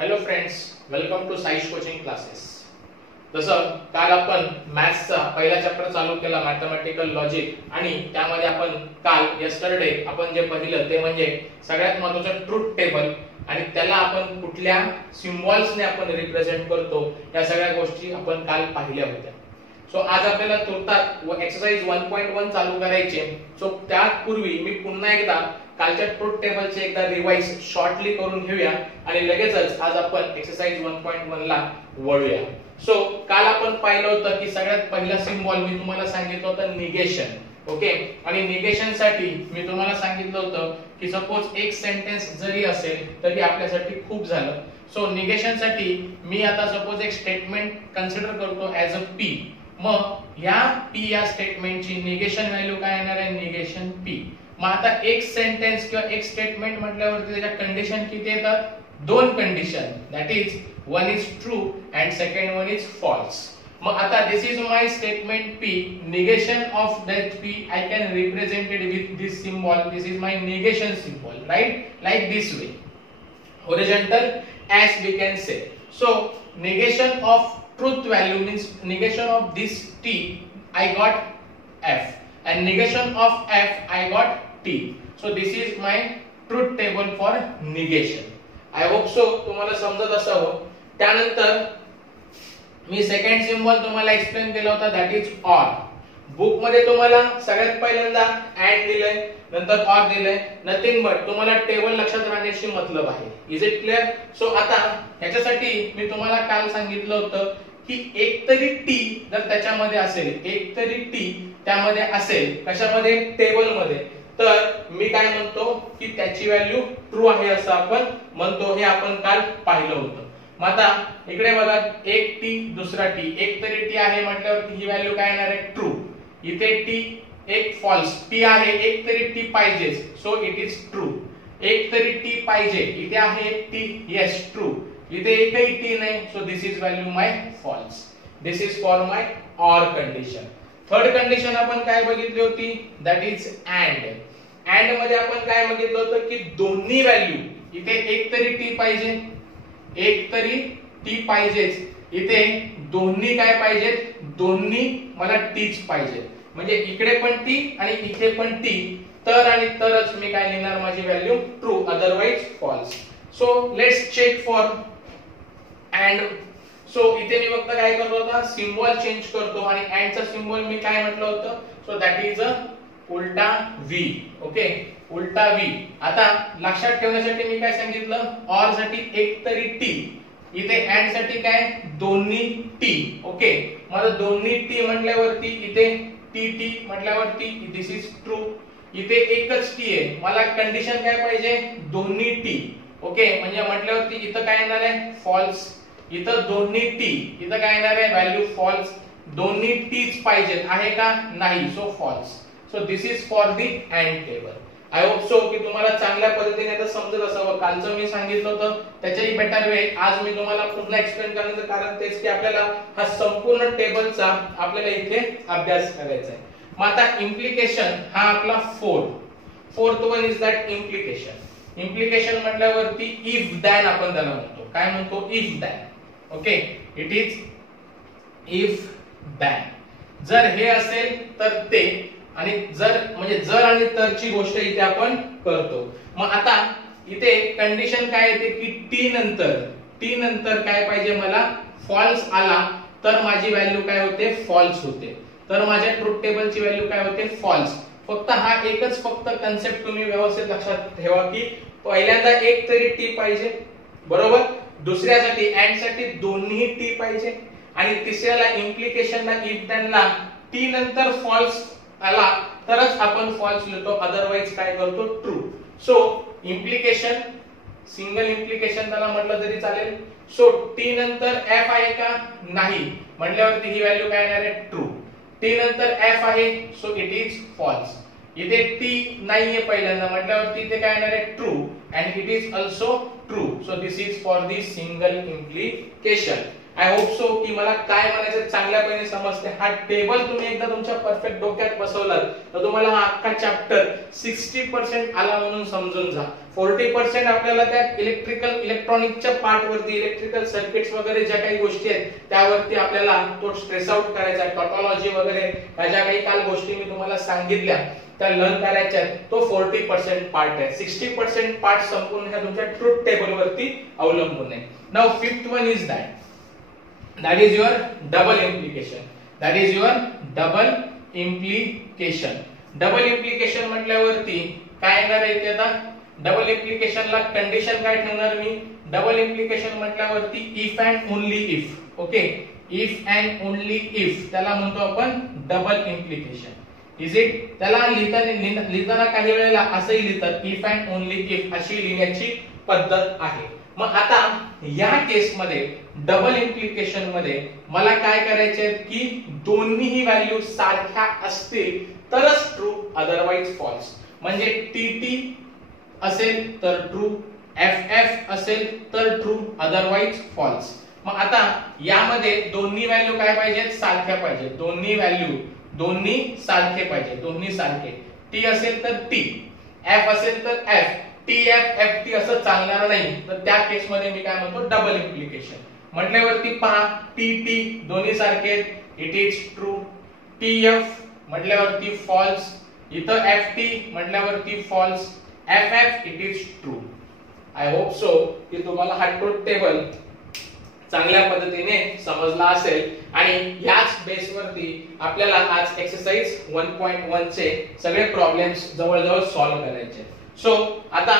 Hello friends, welcome to Saish coaching classes. जसं काल आपण मॅथ्सचा पहिला चॅप्टर चालू केला, मॅथमॅटिकल लॉजिक, आणि त्यामध्ये आपण काल यस्टरडे आपण जे पाहिलं ते म्हणजे सगळ्यात महत्त्वाचं ट्रुथ टेबल, आणि त्याला आपण कुठल्या सिम्बॉल्सने आपण रिप्रेझेंट करतो या सगळ्या गोष्टी आपण काल पाहिल्या होत्या. सो आज आपल्याला तुर्तास एक्सरसाइज 1.1 चालू करायचे. सो त्यापूर्वी मी पुन्हा एकदा कालच्या ट्रुथ टेबलचे एकदा रिवाइज शॉर्टली करून घेऊया आणि लगेचच आज आपण एक्सरसाइज 1.1 ला वळूया. सो काल आपण पाहिलं होतं की सगळ्यात पहिला सिम्बॉल मी तुम्हाला सांगितलं होतं निगेशन. ओके, आणि निगेशन साठी मी तुम्हाला सांगितलं होतं की सपोज एक सेंटेन्स जरी असेल तरी आपल्यासाठी खूप झालं. सो निगेशन साठी मी आता सपोज एक स्टेटमेंट कन्सिडर करतो ऍज अ पी. मग या पी या स्टेटमेंटची निगेशन व्हॅल्यू काय येणार आहे? Negation P. मग आता एक सेंटेन्स किंवा एक स्टेटमेंट म्हटल्यावरती त्याच्या कंडिशन किती येतात? दोन condition, that is one is true and second one is false. मग आता this is my statement P. Negation of that P I can represent it with this symbol. This is my negation symbol, right? Like this way, horizontal as we can say. So negation of truth value means negation of this t I got f, and negation of f I got t. So this is my truth table for negation. I hope so तुम्हाला समजत असावं. त्यानंतर मी second symbol तुम्हाला एक्सप्लेन केला होता, that is or. Book मध्ये तुम्हाला सगळ्यात पहिल्यांदा अँड दिलंय, नंतर ऑर दिलंय. नथिंग बट तुम्हाला टेबल लक्षात राहण्याची मतलब आहे. Is it clear? सो आता ह्याच्यासाठी मी तुम्हाला काल सांगितलं होतं की एक तरी टी जर त्याच्यामध्ये असेल, एक तरी टी त्यामध्ये असेल, कशामध्ये? टेबल मध्ये, तर मी काय म्हणतो की त्याची व्हॅल्यू ट्रू आहे असं आपण म्हणतो. हे आपण काल पाहिलं होतं. मग आता इकडे बघा, एक टी दुसरा टी, एक तरी टी आहे म्हटल्यावर ही व्हॅल्यू काय येणार आहे? ट्रू. इथे टी एक फॉल्स, टी आहे एक तरी टी पाहिजे, सो इट इज ट्रू. एक तरी टी पाहिजे, इथे आहे एक टी, येस ट्रू. इथे एकही टी नाही, so this is value my false. This is for my or condition. Third condition आपण काय बघितली होती? That is and. अँड मध्ये आपण काय बघितलं होतं की दोन्ही व्हॅल्यू, इथे एक तरी टी पाहिजे, एक तरी टी पाहिजेच, इथे दोन्ही काय पाहिजेत? दोन्ही मला टीच पाहिजे. म्हणजे इकडे पण टी आणि इथे पण टी, तर आणि तरच मी काय लिहिणार? माझी value true, otherwise false. So let's check for and. So इथे मी फक्त काय करतो होता? सिम्बॉल चेंज करतो, आणि अँडचा सिम्बॉल मी काय म्हटलं होतं? सो दॅट इज अ उलटा व्ही. ओके, उलटा व्ही. आता लक्षात ठेवण्यासाठी मी काय सांगितलं? ऑर साठी एक तरी टी, इथे अँड साठी काय? दोन्ही टी. ओके, मला दोन्ही टी म्हटल्यावरती इथे टी टी म्हटल्यावरती दिस इज ट्रू. इथे एकच टी आहे, मला कंडिशन काय पाहिजे? दोन्ही टी. ओके, म्हणजे म्हटल्यावरती इथं काय येणार आहे? फॉल्स. इथं दोन्ही टी, इथं काय येणार आहे? Value false. दोन्ही टीच पाहिजेत, आहे का? नाही, so false. So this is for the and table. I hope so की तुम्हाला चांगल्या पद्धतीने आता समजत असावं. कालचं मी सांगितलं होतं त्याच्याही बेटर वे आज मी तुम्हाला पुन्हा एक्सप्लेन करण्याचं कारण तेच की आपल्याला हा संपूर्ण टेबलचा आपल्याला इथे अभ्यास करायचा आहे. मग आता इम्प्लिकेशन हा आपला fourth one is that implication. Implication म्हटल्यावरती इफ दॅन आपण त्याला म्हणतो. काय म्हणतो? If than. Okay, it is if than. जर हे असेल तर ते, आणि जर म्हणजे जर आणि तरची गोष्ट इथे आपण करतो. मग आता इथे कंडिशन काय येते की टी नंतर काय पाहिजे? मला फॉल्स आला तर माझी व्हॅल्यू काय होते? फॉल्स होते. तर माझ्या ट्रुथ टेबलची व्हॅल्यू काय होते? फॉल्स. फक्त हा एकच फक्त कन्सेप्ट तुम्ही व्यवस्थित लक्षात ठेवा की पहिल्यांदा एक तरी टी पाहिजे, बरोबर? दुसऱ्यासाठी अँड साठी दोन्ही टी पाहिजे, आणि तिसऱ्याला इम्प्लिकेशनला इफ दॅनला टी नंतर फॉल्स आला तरच आपण फॉल्स लिहितो, अदरवाइज काय करतो? ट्रू. सो इम्प्लिकेशन, सिंगल इम्प्लिकेशन त्याला म्हटलं तरी चालेल. सो टी नंतर एफ आहे का? नाही, म्हटल्यावरती ही व्हॅल्यू काय येणार आहे? ट्रू. टी नंतर एफ आहे, सो इट इज फॉल्स. इथे टी नाहीये पहिल्यांदा, म्हटल्यावरती इथे काय येणार आहे? True, and it is also true. So this is for the single implication. I hope so की मला काय म्हणायचं चांगल्यापणे समजते. हा टेबल तुम्ही एकदा तुमच्या परफेक्ट डोक्यात बसवलात तर तुम्हाला हा अख्खा चॅप्टर 60% आला म्हणून समजून जा. 40% आपल्याला त्या इलेक्ट्रॉनिकच्या पार्ट वरती, इलेक्ट्रिकल सर्किट्स वगैरे ज्या काही गोष्टी आहेत त्यावरती आपल्याला तो स्ट्रेस आउट करायचा आहे. टॉटॉलॉजी वगैरे ह्या ज्या काही काल गोष्टी मी तुम्हाला सांगितल्या त्या लर्न करायच्या आहेत, तो 40% पार्ट आहे. 60% पार्ट संपूर्ण ह्या तुमच्या ट्रुथ टेबल वरती अवलंबून आहे. Now fifth one is that is your double implication. That is your double implication. Double implication म्हटल्यावरती काय येणार आहे ते आता? डबल इम्प्लिकेशनला कंडिशन काय ठेवणार मी? डबल इम्प्लिकेशन म्हटल्यावरती if and only if. Okay, if and only if त्याला म्हणतो आपण डबल इम्प्लिकेशन. Is it? त्याला लिहिताना काही वेळेला असंही लिहितात, इफ अँड ओनली इफ अशी लिहिण्याची पद्धत आहे. मग आता या केस मध्ये डबल इम्प्लिकेशन मध्ये मला काय करायचे आहे की दोन्हीही व्हॅल्यू सारख्या असतील तरच ट्रू, अदरवाइज फॉल्स. म्हणजे टीटी असेल तर ट्रू, एफ एफ असेल तर ट्रू, अदरवाइज फॉल्स. मग आता यामध्ये दोन्ही व्हॅल्यू काय पाहिजेत? सारख्या पाहिजेत. दोन्ही व्हॅल्यू दोन्ही सारखे पाहिजे, दोन्ही सारखे. टी असेल तर टी, एफ असेल तर F. T F F T असं चालणार नाही, तर त्या केस मध्ये मी काय म्हणतो? Double implication. म्हटल्यावरती पहा, टी टी दोन्ही सारखे, it is true. T F म्हटल्यावरती फॉल्स. इथं एफ टी म्हटल्यावरती false. F F it is true. I hope so की तुम्हाला हा ट्रूथ टेबल चांगल्या पद्धतीने समजला असेल आणि याच बेसवरती आपल्याला आज एक्सरसाइज 1.1 चे सगळे प्रॉब्लेम्स जवळजवळ सॉल्व्ह करायचे. सो आता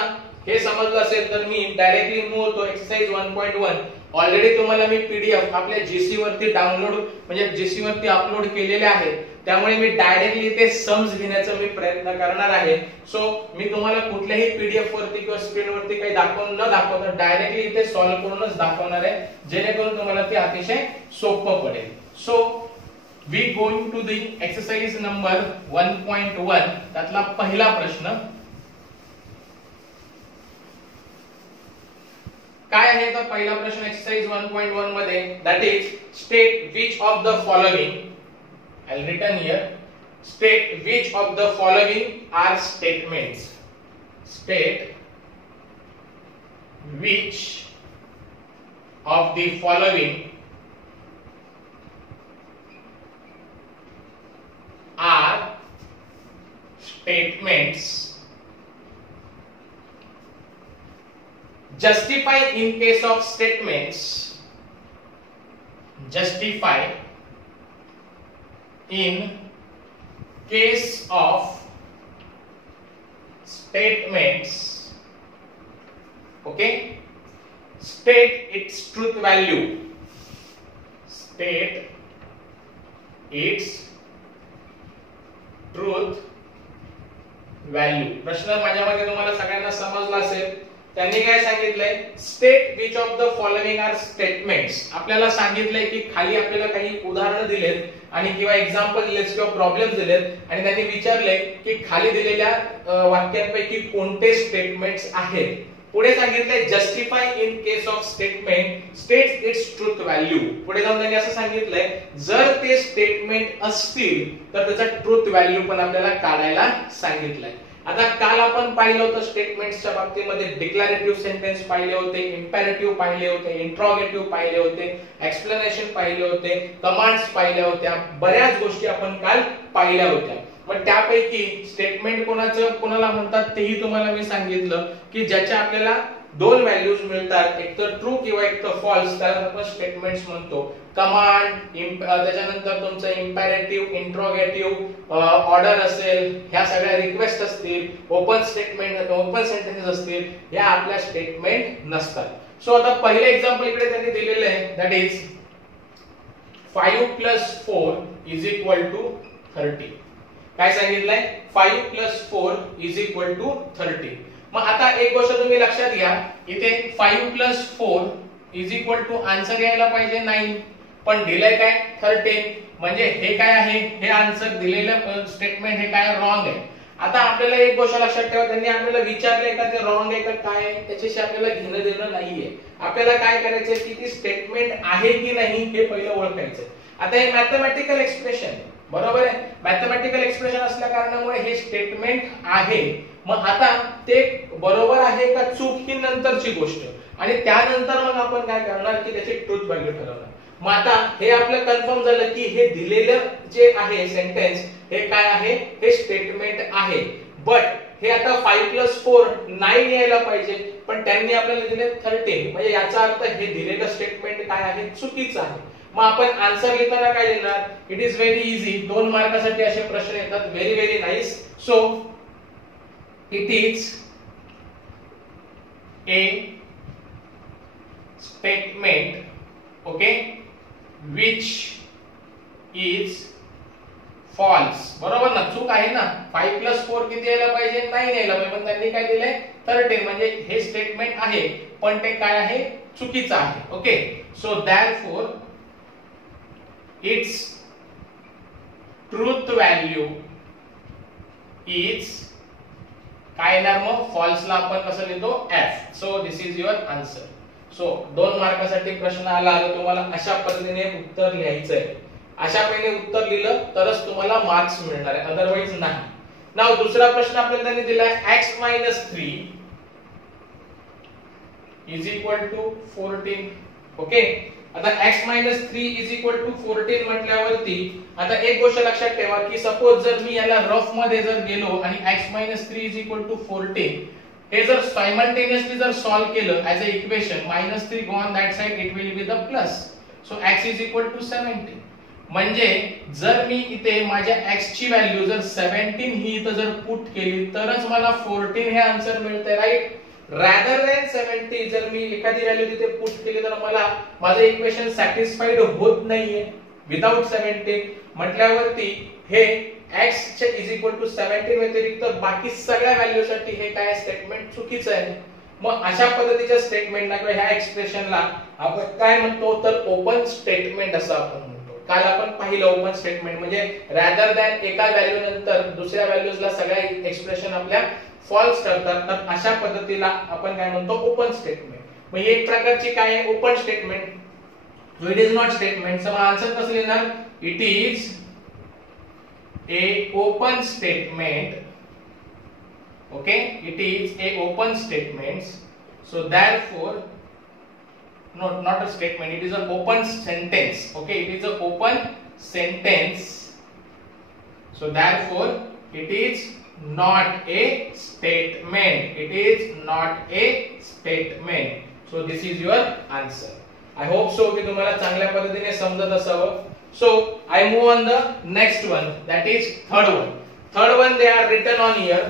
हे समजलं असेल तर मी डायरेक्टली मूव्ह होतो एक्सरसाइज 1.1. ऑलरेडी तुम्हाला मी पीडीएफ आपल्या जीसी वरती डाउनलोड म्हणजे जीसी वरती अपलोड केलेले आहेत, त्यामुळे मी डायरेक्टली ते सम्स घेण्याचा मी प्रयत्न करणार आहे. सो मी तुम्हाला कुठल्याही पीडीएफ वरती किंवा स्क्रीन वरती काही न दाखवता डायरेक्टली इथे सॉल्व्ह करूनच दाखवणार आहे, जेणेकरून तुम्हाला ते अतिशय सोपं पडेल. So we going to the exercise number 1.1. त्यातला पहिला प्रश्न काय आहे? तर पहिला प्रश्न एक्सरसाइज 1.1 मध्ये, that is state which of the following, I'll written here, state which of the following are statements. State which of the following are statements. Justify in case of statements. Justify in case of statements. Okay, state its truth value. State its truth value. प्रश्न माझ्या मध्ये तुम्हाला सगळ्यांना समजला असेल. त्यांनी काय सांगितलंय? State which of the following are statements. आपल्याला सांगितलंय की खाली आपल्याला काही उदाहरणं दिलेत आणि किंवा एक्झाम्पल दिलेत किंवा प्रॉब्लेम दिलेत आणि त्यांनी विचारले की खाली दिलेल्या वाक्यांपैकी कोणते स्टेटमेंट्स आहेत. पुढे सांगितलंय justify in case of statement state its truth value. पुढे जाऊन त्यांनी असं सांगितलंय जर ते स्टेटमेंट असतील तर त्याचा ट्रूथ व्हॅल्यू पण आपल्याला काढायला सांगितलंय. आता काल आपण पाहिलं होतं स्टेटमेंट्सच्या बाबतीमध्ये डिक्लरेटिव्ह सेंटेन्स पाहिले होते, इंपेरेटिव्ह पाहिले होते, इंट्रोगेटिव्ह पाहिले होते, एक्सप्लेनेशन पाहिले होते, कमांड्स पाहिल्या होत्या, बऱ्याच गोष्टी आपण काल पाहिल्या होत्या. मग त्यापैकी स्टेटमेंट कोणाला म्हणतात तेही तुम्हाला मी सांगितलं की ज्याच्या आपल्याला दोन व्हॅल्यूज मिळतात, एक तर ट्रू किंवा एक तर फॉल्स, त्याला आपण स्टेटमेंट्स म्हणतो. कमांड, त्याच्यानंतर तुमचं इंपेरेटिव्ह, इंट्रोगेटिव्ह, ऑर्डर असेल, ह्या सगळ्या रिक्वेस्ट असतील, ओपन स्टेटमेंट, ओपन सेंटेन्सेस असतील, ह्या आपल्या स्टेटमेंट नसतात. सो आता पहिले एक्झाम्पल इकडे त्यांनी दिलेले आहे, दॅट इज 5 + 4 = 30. काय सांगितलंय? 5 + 4 = 30. मग आता एक गोष्ट तुम्ही लक्षात घ्या, इथे 5 + 4 आन्सर यायला पाहिजे 9, पण दिलंय काय 13. म्हणजे हे काय आहे? हे आन्सर दिलेलं स्टेटमेंट हे काय रॉंग आहे. आता आपल्याला एक गोष्ट लक्षात ठेवा, त्यांनी आपल्याला विचारले का ते रॉंग आहे का काय आहे, त्याच्याशी आपल्याला घेणं देणं नाहीये. आपल्याला काय करायचंय की ती स्टेटमेंट आहे की नाही हे पहिलं ओळखायचं. आता हे मॅथमॅटिकल एक्सप्रेशन बरोबर आहे, मॅथमॅटिकल एक्सप्रेशन असल्या कारणामुळे हे स्टेटमेंट आहे. मग आता ते बरोबर आहे का चूक ही नंतरची गोष्ट, आणि त्यानंतर मग आपण काय करणार की त्याची ट्रूथ व्हॅल्यू ठरवणार. मग आता हे आपलं कन्फर्म झालं की हे दिलेलं जे आहे सेंटेन्स हे काय आहे, हे स्टेटमेंट आहे. बट हे आता 5+4 9 यायला पाहिजे, पण त्यांनी आपल्याला दिले 13, म्हणजे याचा अर्थ हे दिलेलं स्टेटमेंट काय आहे, चुकीचं आहे. मग आपण आन्सर लिहिताना काय लिहिणार, इट इज व्हेरी इझी. 2 मार्कासाठी असे प्रश्न येतात, very very nice. So it is a statement okay which is false. बरोबर ना, चूक आहे ना. 5+4 किती यायला पाहिजे, 9 यायला पाहिजे, पण त्यांनी काय दिलंय 13, म्हणजे हे स्टेटमेंट आहे पण ते काय आहे, चुकीचं आहे. ओके, सो therefore its truth value is काय येणार, मग फॉल्सला आपण कसं लिहितो, f. So this is your answer. So 2 मार्कासाठी प्रश्न आला तर तुम्हाला अशा पद्धतीने उत्तर लिहायचंय. अशा पद्धतीने उत्तर लिहिलं तरच तुम्हाला मार्क्स मिळणार आहे, अदरवाइज नाही. नाव दुसरा प्रश्न आपल्याला त्यांनी दिलाय x-3 इज इक्वल टू 14. ओके, आता x-3 इज इक्वल टू 14 म्हटल्यावरती आता एक गोष्ट लक्षात ठेवा की सपोज जर मी याला रफ मध्ये जर गेलो आणि x-3 इज इक्वल टू 14 हे जर सायमल्टेनियसली जर सॉल्व केलं as a equation, -3 go on that side, it will be the plus. So x is equal to 17. म्हणजे जर मी इथे माझ्या x ची व्हॅल्यू जर 17 ही इथं जर पुट केली तरच मला 14 हे आन्सर मिळतंय, राईट. रॅदर दॅन 70 जर मी एखादी व्हॅल्यू तिथे पुट केली तर मला माझं इक्वेशन सॅटिस्फाईड होत नाहीये विदाउट 17. म्हटल्यावरती हे x इज इक्वल टू 17 व्यतिरिक्त बाकी सगळ्या व्हॅल्यू साठी हे काय स्टेटमेंट चुकीचं आहे. मग अशा पद्धतीच्या स्टेटमेंटला किंवा ह्या एक्सप्रेशनला आपण काय म्हणतो, तर ओपन स्टेटमेंट असं आपण म्हणतो. काल आपण पाहिलं ओपन स्टेटमेंट म्हणजे रॅदर दॅन एका व्हॅल्यू नंतर दुसऱ्या व्हॅल्यूजला सगळ्या एक्सप्रेशन आपल्या फॉल्स ठरतात, तर अशा पद्धतीला आपण काय म्हणतो, ओपन स्टेटमेंट. मग ही एक प्रकारची काय आहे, open statement. So it is not statement. So answer कसं लिहिणार, इट इज a open statement. Okay, it is a open statement. So therefore not a statement, it is an open sentence. Okay, it is an open sentence. So therefore it is not a statement. It is not a statement. So this is your answer. I hope so की तुम्हाला चांगल्या पद्धतीने समजत असावं. So I move on the next one, that is third one. Third one they are written on here.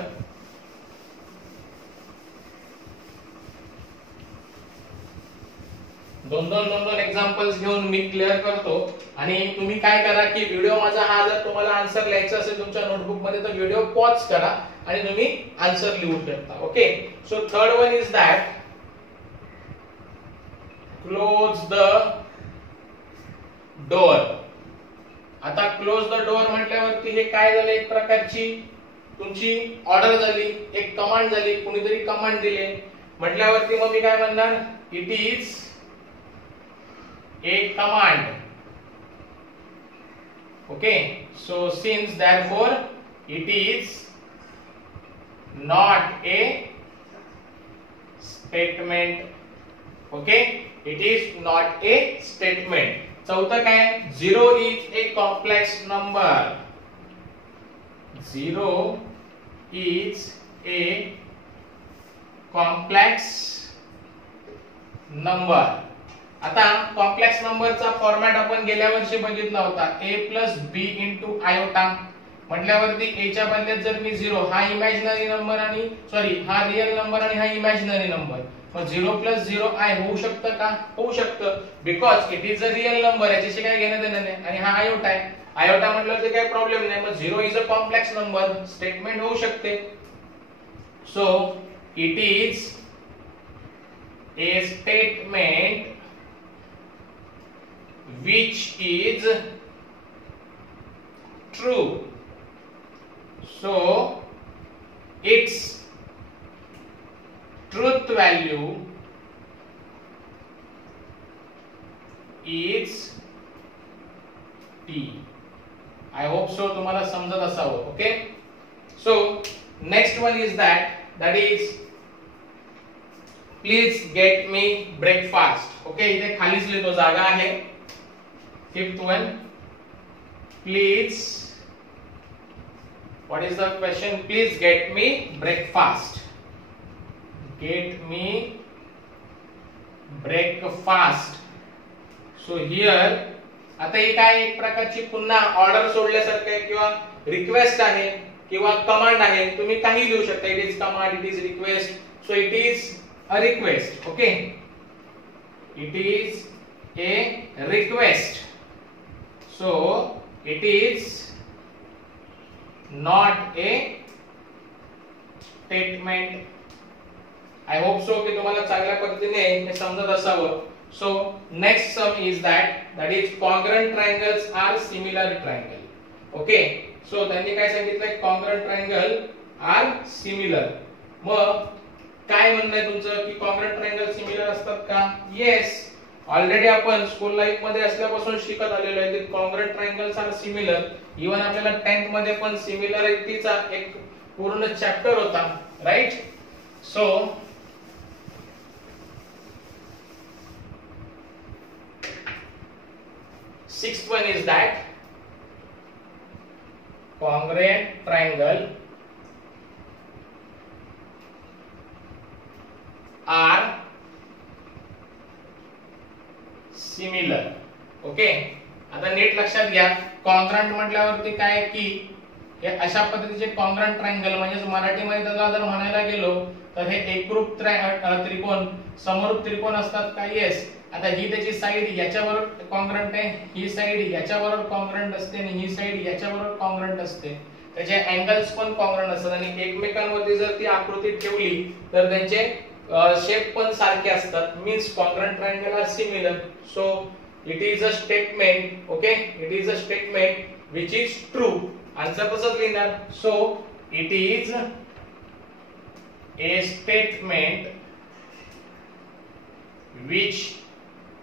दोन एक्झाम्पल्स घेऊन मी क्लिअर करतो आणि तुम्ही काय करा की व्हिडिओ माझा हा जर तुम्हाला आन्सर लिहायचा असेल तुमच्या नोटबुक मध्ये तर व्हिडिओ पॉज करा आणि तुम्ही आन्सर लिहू शकता. Okay, so third one is that close the door. आता क्लोज द डोअर म्हटल्यावरती हे काय झालं, एक प्रकारची तुमची ऑर्डर झाली, एक कमांड झाली, कुणीतरी कमांड दिले म्हटल्यावरती मग मी काय म्हणणार, it is A command. Okay, so since therefore it is not a statement. Okay, it is not a statement. चौथं काय, 0 is a complex number. 0 is a complex number. आता कॉम्प्लेक्स नंबरचा फॉर्मॅट आपण गेल्या वर्षी बघितला होता, a plus B into iota. म्हटल्यावरती a च्या बदल्यात जर मी 0 हा इमॅजिनरी नंबर आणि सॉरी हा रिअल नंबर आणि हा इमॅजिनरी नंबर, मग 0 प्लस 0 आय होऊ शकतं का, होऊ शकतं, because it is a real number, याच्याशी काय घेणं देणं नाही. आणि हा आयोटा आहे, आयोटा म्हटल्यावरती काही प्रॉब्लेम नाही, मग 0 is a complex number, statement होऊ शकते. So it is a statement which is true. So its truth value is t. I hope so तुम्हाला समजत असावं. Okay, so next one is that is please get me breakfast. Okay, इथे खालीच लिहितो, जागा आहे. Fifth one, please, what is the question? Please get me breakfast. Get me breakfast. So here आता ही काय एक प्रकारची पुन्हा ऑर्डर सोडल्यासारखं आहे किंवा रिक्वेस्ट आहे किंवा कमांड आहे. तुम्ही काही लिहू शकता. It is command, it is request. So it is a request. Okay, it is A request. So it is not a statement. I hope so की तुम्हाला चांगल्या पद्धतीने हे समजत असावं. So next sum is that is congruent triangles are similar triangle. Okay, so त्यांनी काय सांगितलंय, congruent triangle are similar. मग काय म्हणणं आहे तुमचं की congruent triangle similar असतात का? Yes, ऑलरेडी आपण स्कूल लाईफ मध्ये असल्यापासून शिकत आलेलो आहे की congruent triangles are similar. Even आपल्याला 10th मध्ये पण सिमिलॅरिटीचा एक पूर्ण चॅप्टर होता, right? So sixth one is that congruent triangle are similar. Okay, आता नीट लक्षात घ्या. कॉन्ग्रंट म्हटल्यावरती काय की हे अशा पद्धतीचे कॉन्ग्रंट ट्रायंगल म्हणजे मराठीमध्ये त्याला जर म्हणायला गेलो तर हे एकरूप त्रिकोण, समरूप त्रिकोण असतात का? येस. आता ही त्याची साइड याच्याबरोबर कॉन्ग्रंट आहे, ही साइड याच्याबरोबर कॉन्ग्रंट असते आणि ही साइड याच्याबरोबर कॉन्ग्रंट असते. त्याचे अँगल्स पण कॉन्ग्रंट असतात आणि एकमेकांमध्ये जर ती आकृती ठेवली तर त्यांचे शेप पण सारखे असतात. Means congruent triangle are similar. So it is a statement. Okay, it is a statement which is true. Answer तसंच लिहिणार. So it is a statement which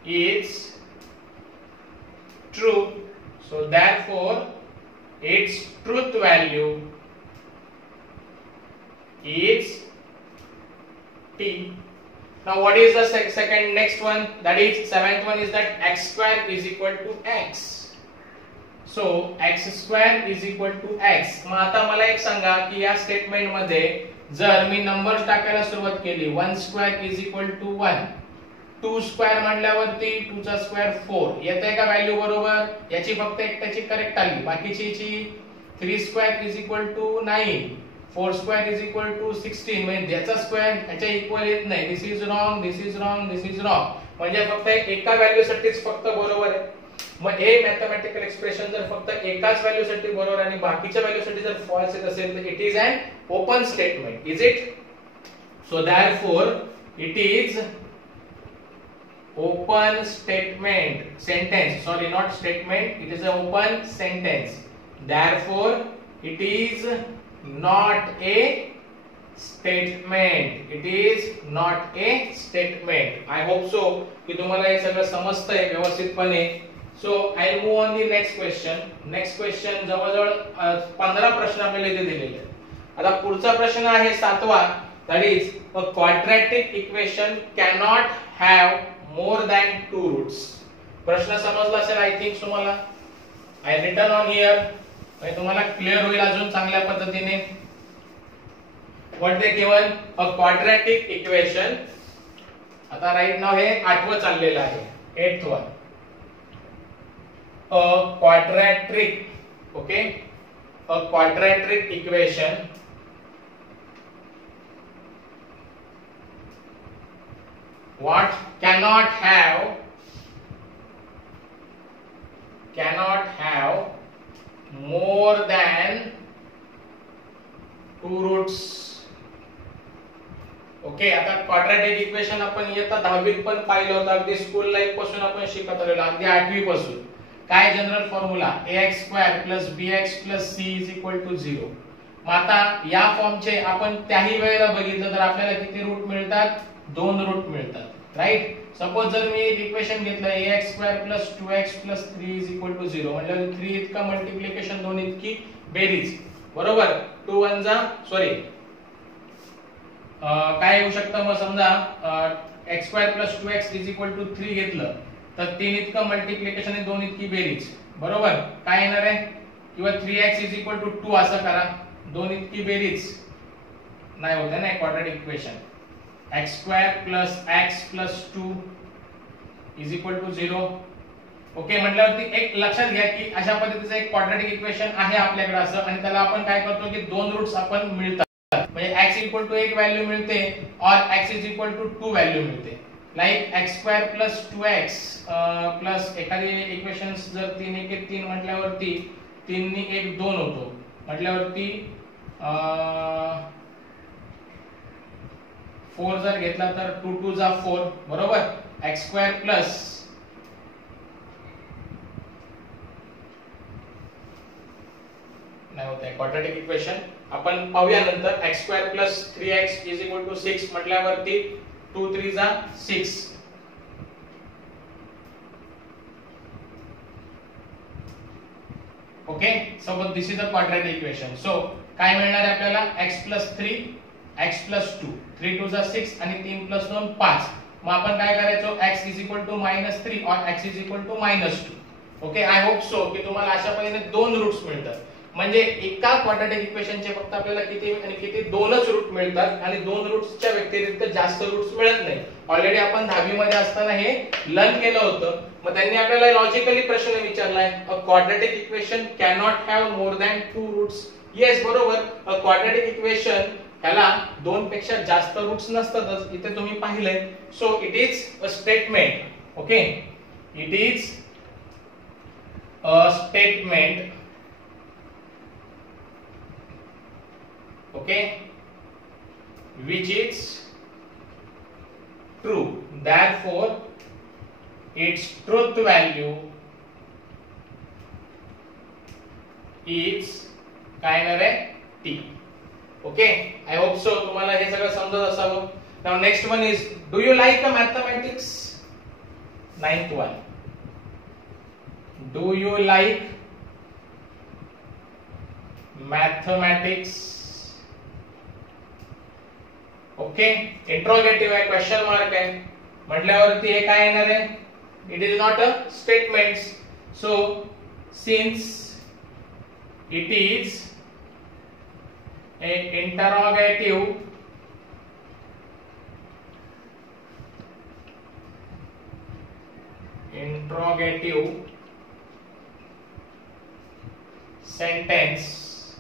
is true. So therefore its truth value is t. Now what is the second next one? That is seventh one is that x square is equal to x. So x square is equal to x. मग आता मला एक सांगा की या स्टेटमेंट मध्ये जर मी नंबर्स टाकायला सुरुवात केली, 1 square is equal to 1, 2 square म्हटल्यावरती 2 चा स्क्वेअर 4 येते का व्हॅल्यू बरोबर? याची फक्त एकट्याची करेक्ट आली, बाकीची 3 square is equal to 9, 4 square is equal to 16. म्हणजे याचा स्क्वेअर याच्या इक्वल येत नाही. This is wrong, this is wrong, this is wrong. म्हणजे फक्त एका व्हॅल्यू साठीच फक्त बरोबर आहे. मग हे मॅथमॅटिकल एक्सप्रेशन जर फक्त एकाच व्हॅल्यू साठी बरोबर आणि बाकीच्या व्हॅल्यू साठी जर फॉल्स येत असेल तर it is an open statement. Is it? So therefore it is open statement sentence. Sorry, not statement, it is an open sentence. Therefore it is not a statement. It is not a statement. I hope so की तुम्हाला हे सगळं समजतंय व्यवस्थितपणे. So I move on the next question. Next question जवळजवळ 15 प्रश्न आपल्याला इथे दिलेले आहेत. आता पुढचा प्रश्न आहे 7वा. That is a quadratic equation cannot have more than 2 roots. प्रश्न समजला असेल आय थिंक तुम्हाला. आय रिटन ऑन हियर म्हणजे तुम्हाला क्लिअर होईल अजून चांगल्या पद्धतीने. What they given a quadratic equation. आता राईट नाव हे 8वं चाललेलं आहे, 8th one. A quadratic, okay, a quadratic equation what cannot have more than 2 roots. Okay, आता क्वाड्रॅटिक इक्वेशन आपण येता 10वीत पण पाहिलं होतं. अगदी स्कूल लाईफ पासून आपण शिकत आलेलो, अगदी 8वी पासून. काय जनरल फॉर्म्युला? ax² + bx + c = 0. मग आता या फॉर्मचे आपण त्याही वेळेला बघितलं तर आपल्याला किती रूट मिळतात? 2 रूट मिळतात, राईट. सपोज जर मी एक इक्वेशन घेतलं ax² + 2x + 3 = 0 म्हणजे 3 इतका मल्टिप्लिकेशन, 2 इतकी बेरीज, बरोबर. 2 1 जा सॉरी काय येऊ शकतं मग समजा x² + 2x = 3 घेतलं तर 3 इतकं मल्टिप्लिकेशन आणि 2 इतकी बेरीज, बरोबर. काय येणार आहे? किंवा 3x = 2 असं करा, 2 इतकी बेरीज नाही होत आहे ना क्वाड्रॅटिक इक्वेशन. x² + x + 2 = 0. ओके, म्हटल्यावरती एक लक्षात घ्या की अशा पद्धतीचं एक क्वाड्रॅटिक इक्वेशन आहे आपल्याकडे असं, आणि त्याला आपण काय करतो की 2 रूट्स आपण मिळतात, म्हणजे x = 1 व्हॅल्यू मिळते और x = 2 व्हॅल्यू मिळते. लाईक x² + 2x प्लस एखादी इक्वेशन्स जर 3 1 3 म्हटल्यावरती 3 नी 1 2 होतो, म्हटल्यावरती 4 जर घेतला तर 2 2 जा 4, बरोबर. x² प्लस नाही होत आहे क्वाड्रॅटिक इक्वेशन, आपण पाहूया नंतर. x² + 3x = 6 म्हटल्यावरती 2 3 जा 6. Okay, so this is the quadratic equation. So काय मिळणार आहे आपल्याला? x + 3 x + 2, 3 2 जा 6 आणि 3 + 2 5. मग आपण काय करायचो? x = -3 और x = -2. ओके, आय होप सो की तुम्हाला अशा पद्धतीने 2 रूट्स मिळतात. म्हणजे एका क्वाड्रॅटिक इक्वेशनचे फक्त आपल्याला किती आणि किती 2च रूट मिळतात आणि 2 रूट्सच्या व्यतिरिक्त जास्त रूट्स मिळत नाही. ऑलरेडी आपण 10वी मध्ये असताना हे लर्न केलं होतं. मग त्यांनी आपल्याला लॉजिकली प्रश्न विचारलाय, a quadratic equation cannot have more than 2 roots. Yes, बरोबर. अ क्वाड्रॅटिक इक्वेशन ह्याला 2 पेक्षा जास्त रूट्स नसतातच, इथे तुम्ही पाहिलंय. So it is a statement. Okay, it is a statement, okay, which is true, therefore its truth value is काय येणार आहे? t. Okay, I hope so तुम्हाला हे सगळं समजत असावं. Now next one is, do you like mathematics? 9th one, do you like mathematics? Okay, interrogative आहे, question mark आहे, म्हटल्यावरती हे काय येणार आहे? It is not a statement. So since it is a interrogative sentence,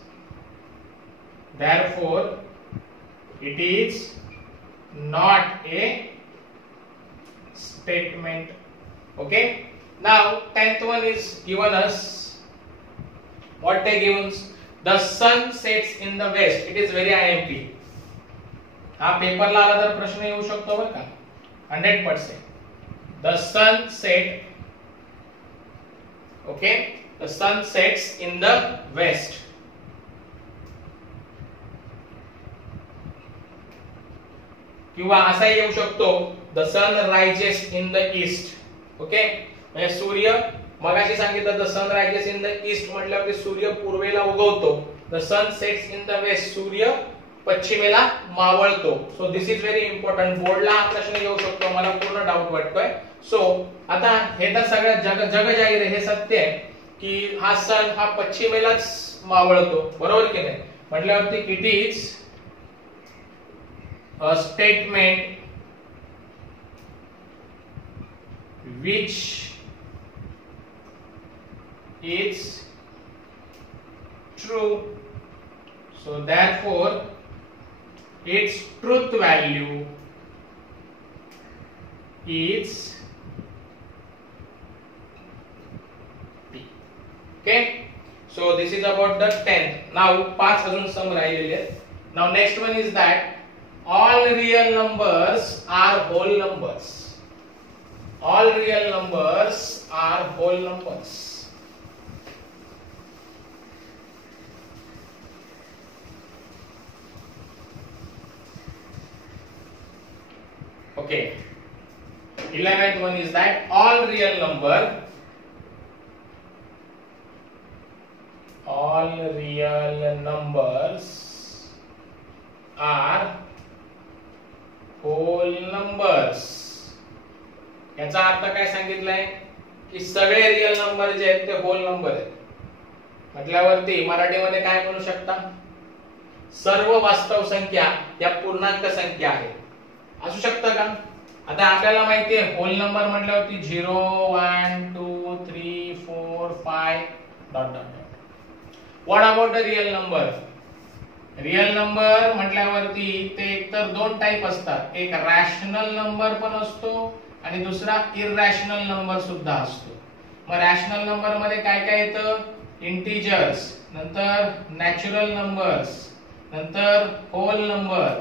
therefore it is not a statement. Okay, now 10th one is given us. What they given? The sun sets in the west. It is very IMP. हा पेपरला आला तर प्रश्न येऊ शकतो बरं का, 100%. The sun set, okay, the sun sets in the west. किंवा असा येऊ शकतो, the sun rises in the east. Okay, म्हणजे सूर्य, मगाशी सांगितलं the sun rises in the east म्हटल्यावर सूर्य पूर्वेला उगवतो. The sun sets in the west, सूर्य पश्चिमेला मावळतो. So this is very important. बोर्डला हा प्रश्न येऊ शकतो, मला पूर्ण डाऊट वाटतोय. सो आता हे तर सगळं जग जाहीर आहे, हे सत्य आहे की हा सन हा पश्चिमेलाच मावळतो, बरोबर की नाही? म्हटल्यावरती इट इज a statement which is true, so therefore its truth value is t. Okay, so this is about the 10th. Now 5 अजून सम राहिलेले आहेत. Now next one is that all real numbers are whole numbers. All real numbers are whole numbers. Okay. 11th one is that all real numbers are whole numbers. याचा अर्थ काय सांगितलाय की सगळे real number जे आहेत ते होल नंबर आहेत. म्हटल्यावरती मराठीमध्ये काय म्हणू शकता, सर्व वास्तव संख्या या पूर्णांक संख्या आहेत असू शकतं का. आता आपल्याला माहिती आहे होल नंबर म्हटल्यावरती 0 1 2 3 4 5 dot dot dot. What about the real number. Real number म्हटल्यावरती ते एकतर दोन टाइप असतात, एक रॅशनल नंबर पण असतो आणि दुसरा इररॅशनल नंबर सुद्धा असतो. मग रॅशनल नंबर मध्ये काय काय येतं, इंटिजर्स, नंतर नॅचरल नंबर्स, नंतर होल नंबर,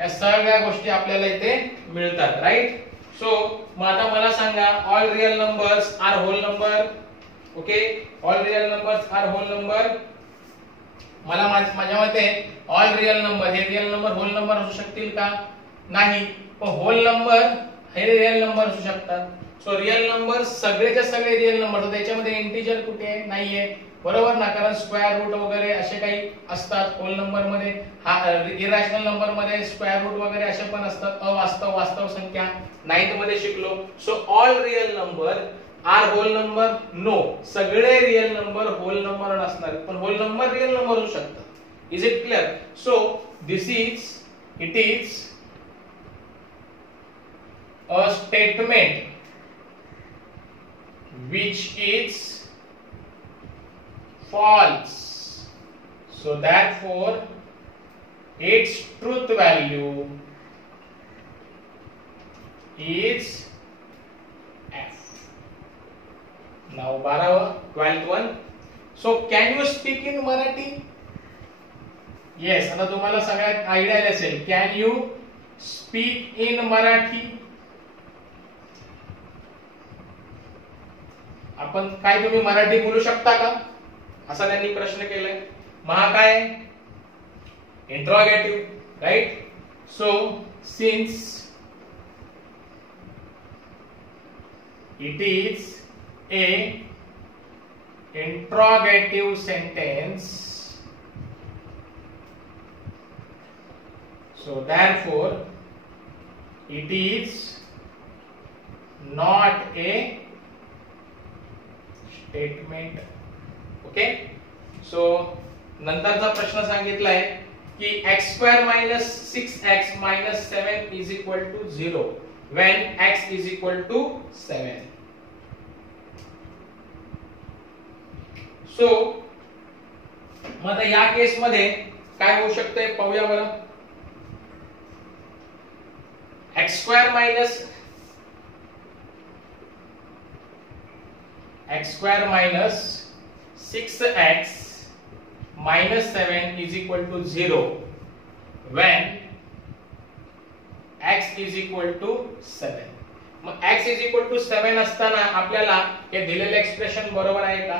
या सगळ्या गोष्टी आपल्याला इथे मिळतात. राईट. सो मग आता मला सांगा all real numbers are whole number. Okay, all real numbers are whole number. मला माझ्या मते ऑल रियल नंबर हे रियल नंबर होल नंबर असू शकतील का, नाही. पण होल नंबर हे रियल नंबर असू शकतात. सो रियल नंबर सगळेच्या सगळे रियल नंबर, तर त्याच्यामध्ये इंटिजर कुठे आहे, नाहीये, बरोबर ना, कारण स्क्वेअर रूट वगैरे असे काही असतात होल नंबर मध्ये. हा इरॅशनल नंबर मध्ये स्क्वेअर रूट वगैरे असे पण असतात, अवास्तव वास्तव संख्या 9th मध्ये शिकलो. So all real number are whole number, no, सगळे रियल नंबर होल नंबर नसणार, पण होल नंबर रियल नंबर होऊ शकतात. Is it clear. So it इज a statement which is false, so therefore its truth value is f. Now 12th one. So can you speak in Marathi? Yes, आता तुम्हाला सगळ्यात आयडिया असेल. Can you speak in Marathi? आपण काय तुम्ही मराठी बोलू शकता का, असा त्यांनी प्रश्न केलाय. महा काय interrogative. Right. So since it is a interrogative sentence, so therefore it is not a statement. Okay. So नंतरचा प्रश्न सांगितलाय की x² minus 6x minus 7 is equal to 0 when x is equal to 7. सो मग आता या केस मध्ये काय होऊ शकते पाहूया बरं. x² minus 6x minus 7 is equal to 0 when x is equal to 7. Mug x is equal to 7 असताना आपल्याला हे दिलेले एक्सप्रेशन बरोबर आहे का.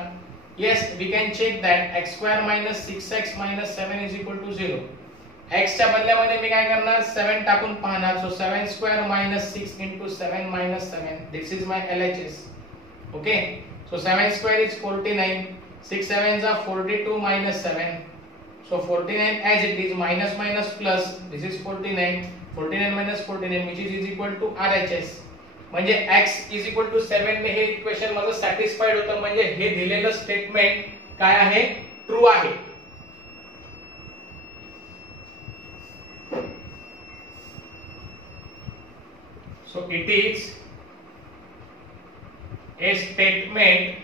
yes, we can check that x² minus 6x minus 7 is equal to 0. x च्या बदल्यामध्ये मी काय करणार, 7 टाकून पाहणार. सो 7² minus 6 into 7 minus 7, this is my LHS. okay, so 7² is 49, 6 7s are 42 minus 7, so 49 as it is, minus minus plus, this is 49, 49 minus 49 which is equal to RHS. म्हणजे x is equal to 7 ने हे इक्वेशन माझं सॅटिस्फाईड होतं, म्हणजे हे दिलेलं स्टेटमेंट काय आहे, ट्रू आहे. So it is a statement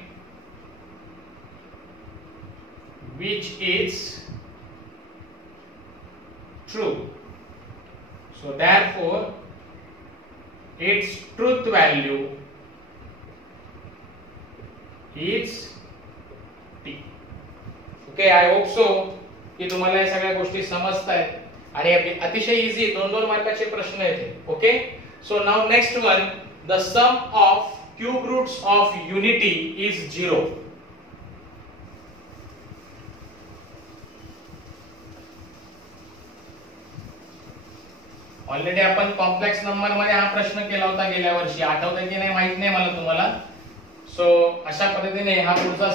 which is true. So therefore its truth value is t. Okay, I hope so की तुम्हाला या सगळ्या गोष्टी समजतायत आणि अतिशय इझी 2-2 मार्काचे प्रश्न आहेत. Okay. So now next one, the sum of cube roots of unity is 0. ऑलरेडी आपण कॉम्प्लेक्स नंबर मध्ये हा प्रश्न केला होता गेल्या वर्षी, आठवतंय की नाही माहित नाही मला तुम्हाला. सो अशा पद्धतीने हा पुढचा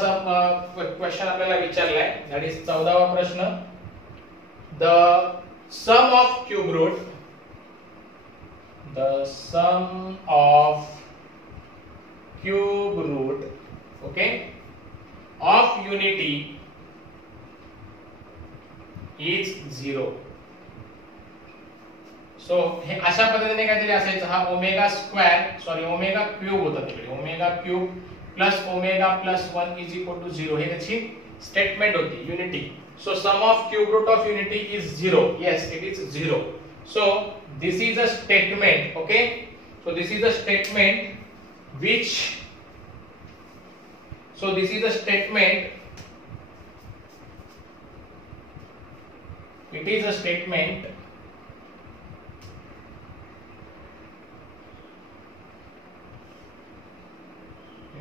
क्वेश्चन आपल्याला विचारलाय, दॅट इज 14वा प्रश्न. The sum of cube root, the sum of cube root, okay, of unity is 0. So हे अशा पद्धतीने काहीतरी असायचं. हा omega square, sorry omega cube होता तिकडे, omega cube plus omega plus 1 is equal to 0, हे त्याची स्टेटमेंट होती unity. So sum of cube root of unity is 0. Yes, it is 0. So this is a statement, okay. So this is a statement which, so this is a statement, it is a statement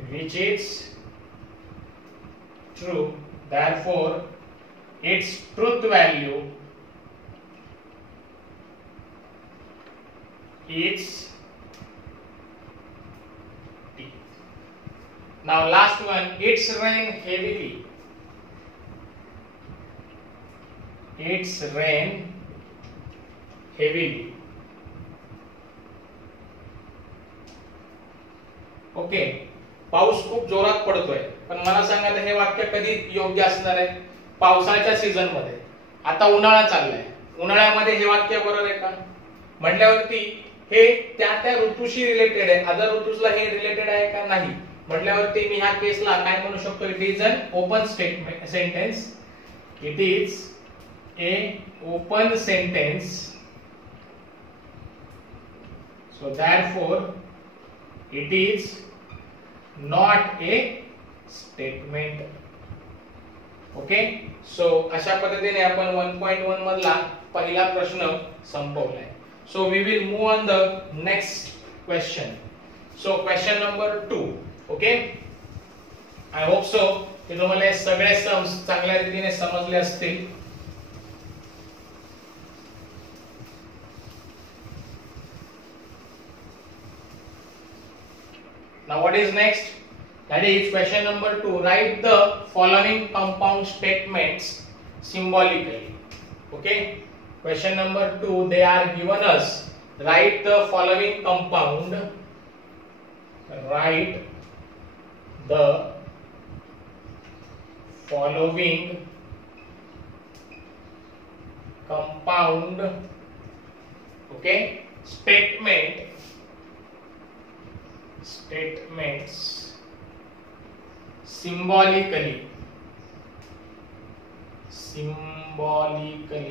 which is true, therefore its truth value is t. Now last one, it's rain heavily, it's rain heavily, okay. पाऊस खूप जोरात पडतोय, पण मला सांगा हे वाक्य कधी योग्य असणार आहे? पावसाच्या सीझन मध्ये. आता उन्हाळा चाललाय, उन्हाळ्यामध्ये हे वाक्य बरोबर आहे का? म्हटल्यावरती हे त्या ऋतूशी रिलेटेड आहे, अदर ऋतूला हे रिलेटेड आहे का? नाही. म्हटल्यावरती मी ह्या केसला काय म्हणू शकतो? It is an open statement sentence, it is a open sentence. So therefore it is not a statement, okay. So अशा पद्धतीने आपण 1.1 मधला पहिला प्रश्न संपवलाय. So we will move on the next question. So question number 2, okay. I hope so की तुम्हाला सगळे सम्स चांगल्या रीतीने समजले असतील. Now what is next? That is question number 2. Write the following compound statements symbolically. Okay. Question number 2. They are given us. Write the following compound. Write the following compound. Okay. Statements symbolically.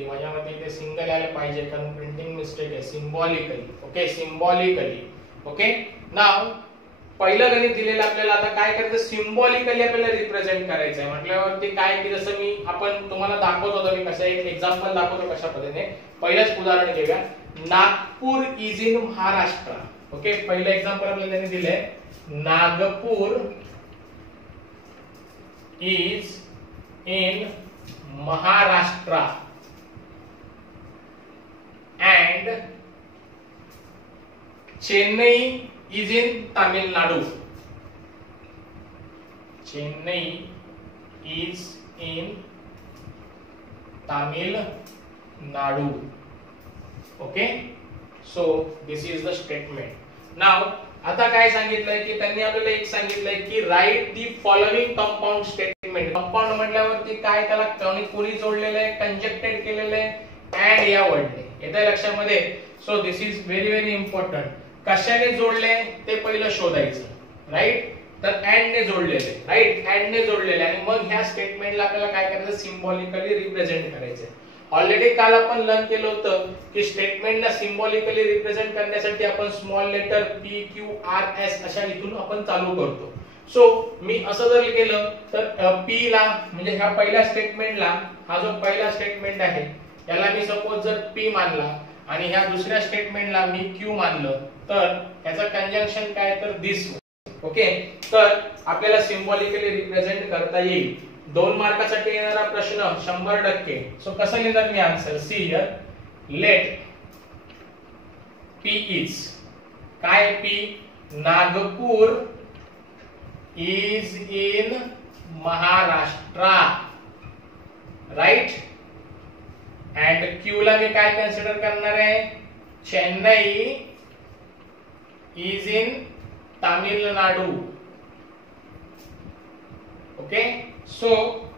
माझ्यामध्ये इथे सिंगल आले पाहिजे कारण printing mistake आहे. Symbolically, okay. Symbolically, okay. नाव पहिलं गणित दिलेलं आपल्याला. आता काय करायचं? सिम्बॉलिकली आपल्याला रिप्रेझेंट करायचं आहे. म्हटल्यावरती काय की जसं मी आपण तुम्हाला दाखवत होतो, मी कसं एक एक्झाम्पल दाखवतो कशा पद्धतीने. पहिलंच उदाहरण घेऊया. नागपूर इज इन महाराष्ट्र, ओके. पहिलं एक्झाम्पल आपल्याला त्यांनी दिलंय. Nagpur is in Maharashtra and Chennai is in Tamil Nadu. Chennai is in Tamil Nadu. Okay, so this is the statement. Now आता काय सांगितलंय की त्यांनी आपल्याला एक सांगितलंय की write the following compound statement. Compound म्हटल्यावरती काय त्याला कोणी जोडलेलं आहे? कंजक्टेड केलेलं आहे ऍड या वर्डने. येतं लक्षामध्ये. सो this is very very important. कशाने जोडले ते पहिलं शोधायचं, राईट. तर ऍड ने जोडलेले, राईट. ऍड ने जोडलेले आणि मग ह्या स्टेटमेंटला आपल्याला काय करायचं? सिम्बॉलिकली रिप्रेझेंट करायचं. ऑलरेडी काल आपण लर्न केलं होतं की स्टेटमेंटला सिम्बॉलिकली रिप्रेझेंट करण्यासाठी आपण small letter p q r s अशा इथून आपण चालू करतो. सो मी असं जर केलं तर पी ला म्हणजे ह्या पहिल्या स्टेटमेंटला, हा जो पहिला स्टेटमेंट आहे याला मी सपोज जर पी मानला आणि ह्या दुसऱ्या स्टेटमेंटला मी क्यू मानलं तर याचं कंजंक्शन काय? तर दिस. ओके, तर आपल्याला सिम्बॉलिकली रिप्रेझेंट करता येईल. 2 मार्कासाठी येणारा प्रश्न 100%. सो कसं लिहिणार मी answer? See here. Let P is काय P Nagpur is in Maharashtra right and Q ला मी काय कन्सिडर करणार आहे Chennai is in Tamil Nadu okay so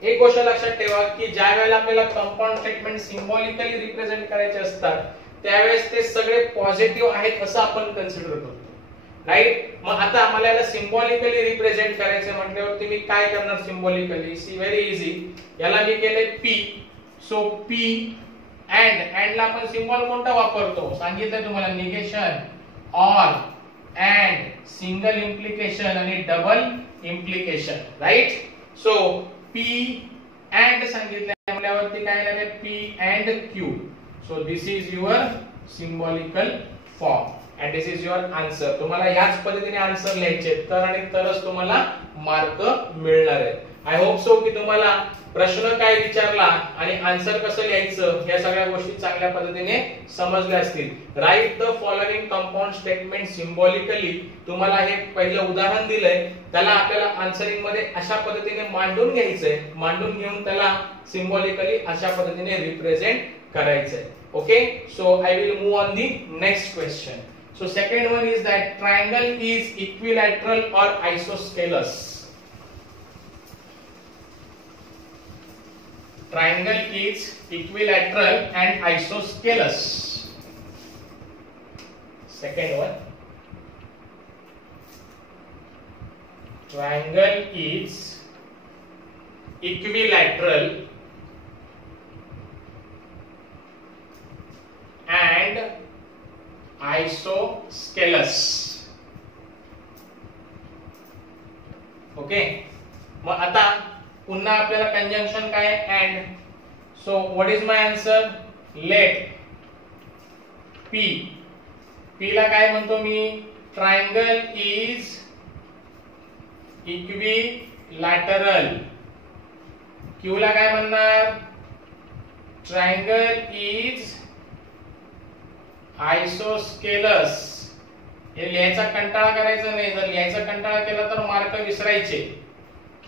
एक गोष्ट लक्षात ठेवा की ज्या वेळेला आपल्याला कंपाऊंड स्टेटमेंट सिंबॉलिकली रिप्रेझेंट करायचे असतात त्यावेळेस ते सगळे पॉझिटिव्ह आहेत असं आपण कन्सिडर करतो राइट मग आता आम्हाला याला सिंबॉलिकली रिप्रेझेंट करायचे म्हटल्यावरती मी काय करणार सिंबॉलिकली सी व्हेरी इझी याला मी केले P सो P एंड ला आपण सिंबॉल कोणता वापरतो सांगितलं तुम्हाला negation or and single implication आणि double implication right so P and सांगितलं म्हटल्यावरती काय लागेल P and Q so this is your symbolical form and this is your answer तुम्हाला याच पद्धतीने आन्सर लिहायचे तर आणि तरच तुम्हाला मार्क मिळणार आहे आय होप सो की तुम्हाला प्रश्न काय विचारला आणि आन्सर कसं लिहायचं ह्या सगळ्या गोष्टी चांगल्या पद्धतीने समजल्या असतील right the following compound statement symbolically तुम्हाला हे पहिलं उदाहरण दिलंय त्याला आपल्याला आन्सरिंग मध्ये अशा पद्धतीने मांडून घ्यायचंय मांडून घेऊन त्याला सिंबॉलिकली अशा पद्धतीने रिप्रेझेंट करायचंय okay so I will move on the next question so second one is that triangle is equilateral or isosceles triangle is equilateral and isosceles second one triangle is equilateral and isosceles okay मग आता पुन्हा आपल्याला conjunction काय and so what is my answer let P ला काय म्हणतो मी triangle is equilateral Q ला काय म्हणणार ट्रायंगल इज आयसोस्केलस हे लिहायचा कंटाळा करायचा नाही जर लिहायचा कंटाळा केला तर मार्क विसरायचे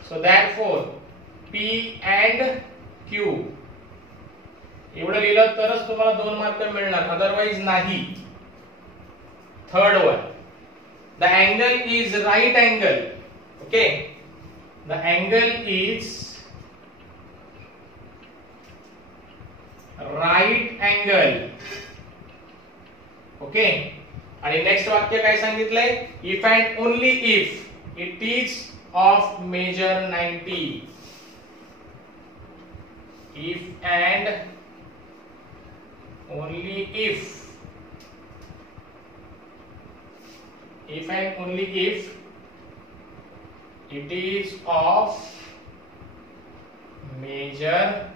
so therefore P and Q एवढं लिहिलं तरच तुम्हाला 2 मार्क मिळणार अदरवाइज नाही third one the angle is right angle okay the angle is right angle okay आणि नेक्स्ट वाक्य काय सांगितलंय if and only if it is of measure 90 if and only if and only if it is of measure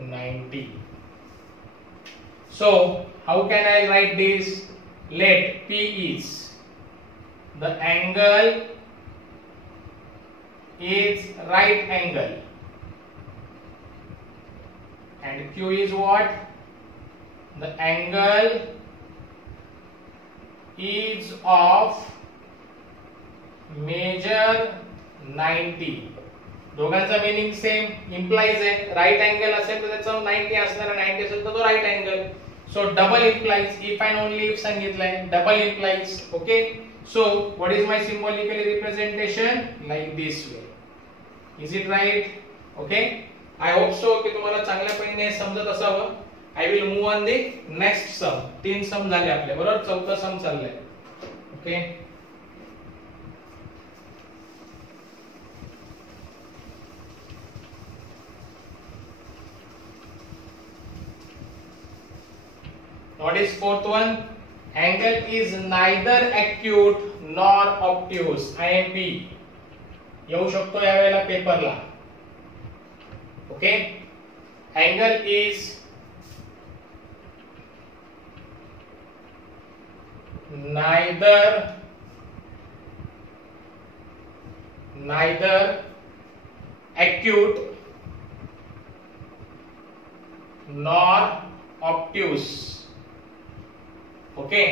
90 so how can I write this let P is the angle is right angle and Q is what the angle is of measure 90 दोघांचा meaning same implies आहे right angle असेल तर त्याचा 90 असणार 90 असेल तर तो right angle so double implies if and only if सांगितलंय double implies okay so what is my symbolically representation like this way is it right okay I hope so की तुम्हाला चांगल्या पद्धतीने समजत असावं I will move on the next sum 3 sum झाले आपले बरोबर चौथा सम चाललाय okay What is fourth one? Angle is neither acute nor obtuse. IMP येऊ शकतो या वेळेला पेपरला. Okay angle is neither acute nor obtuse. Okay.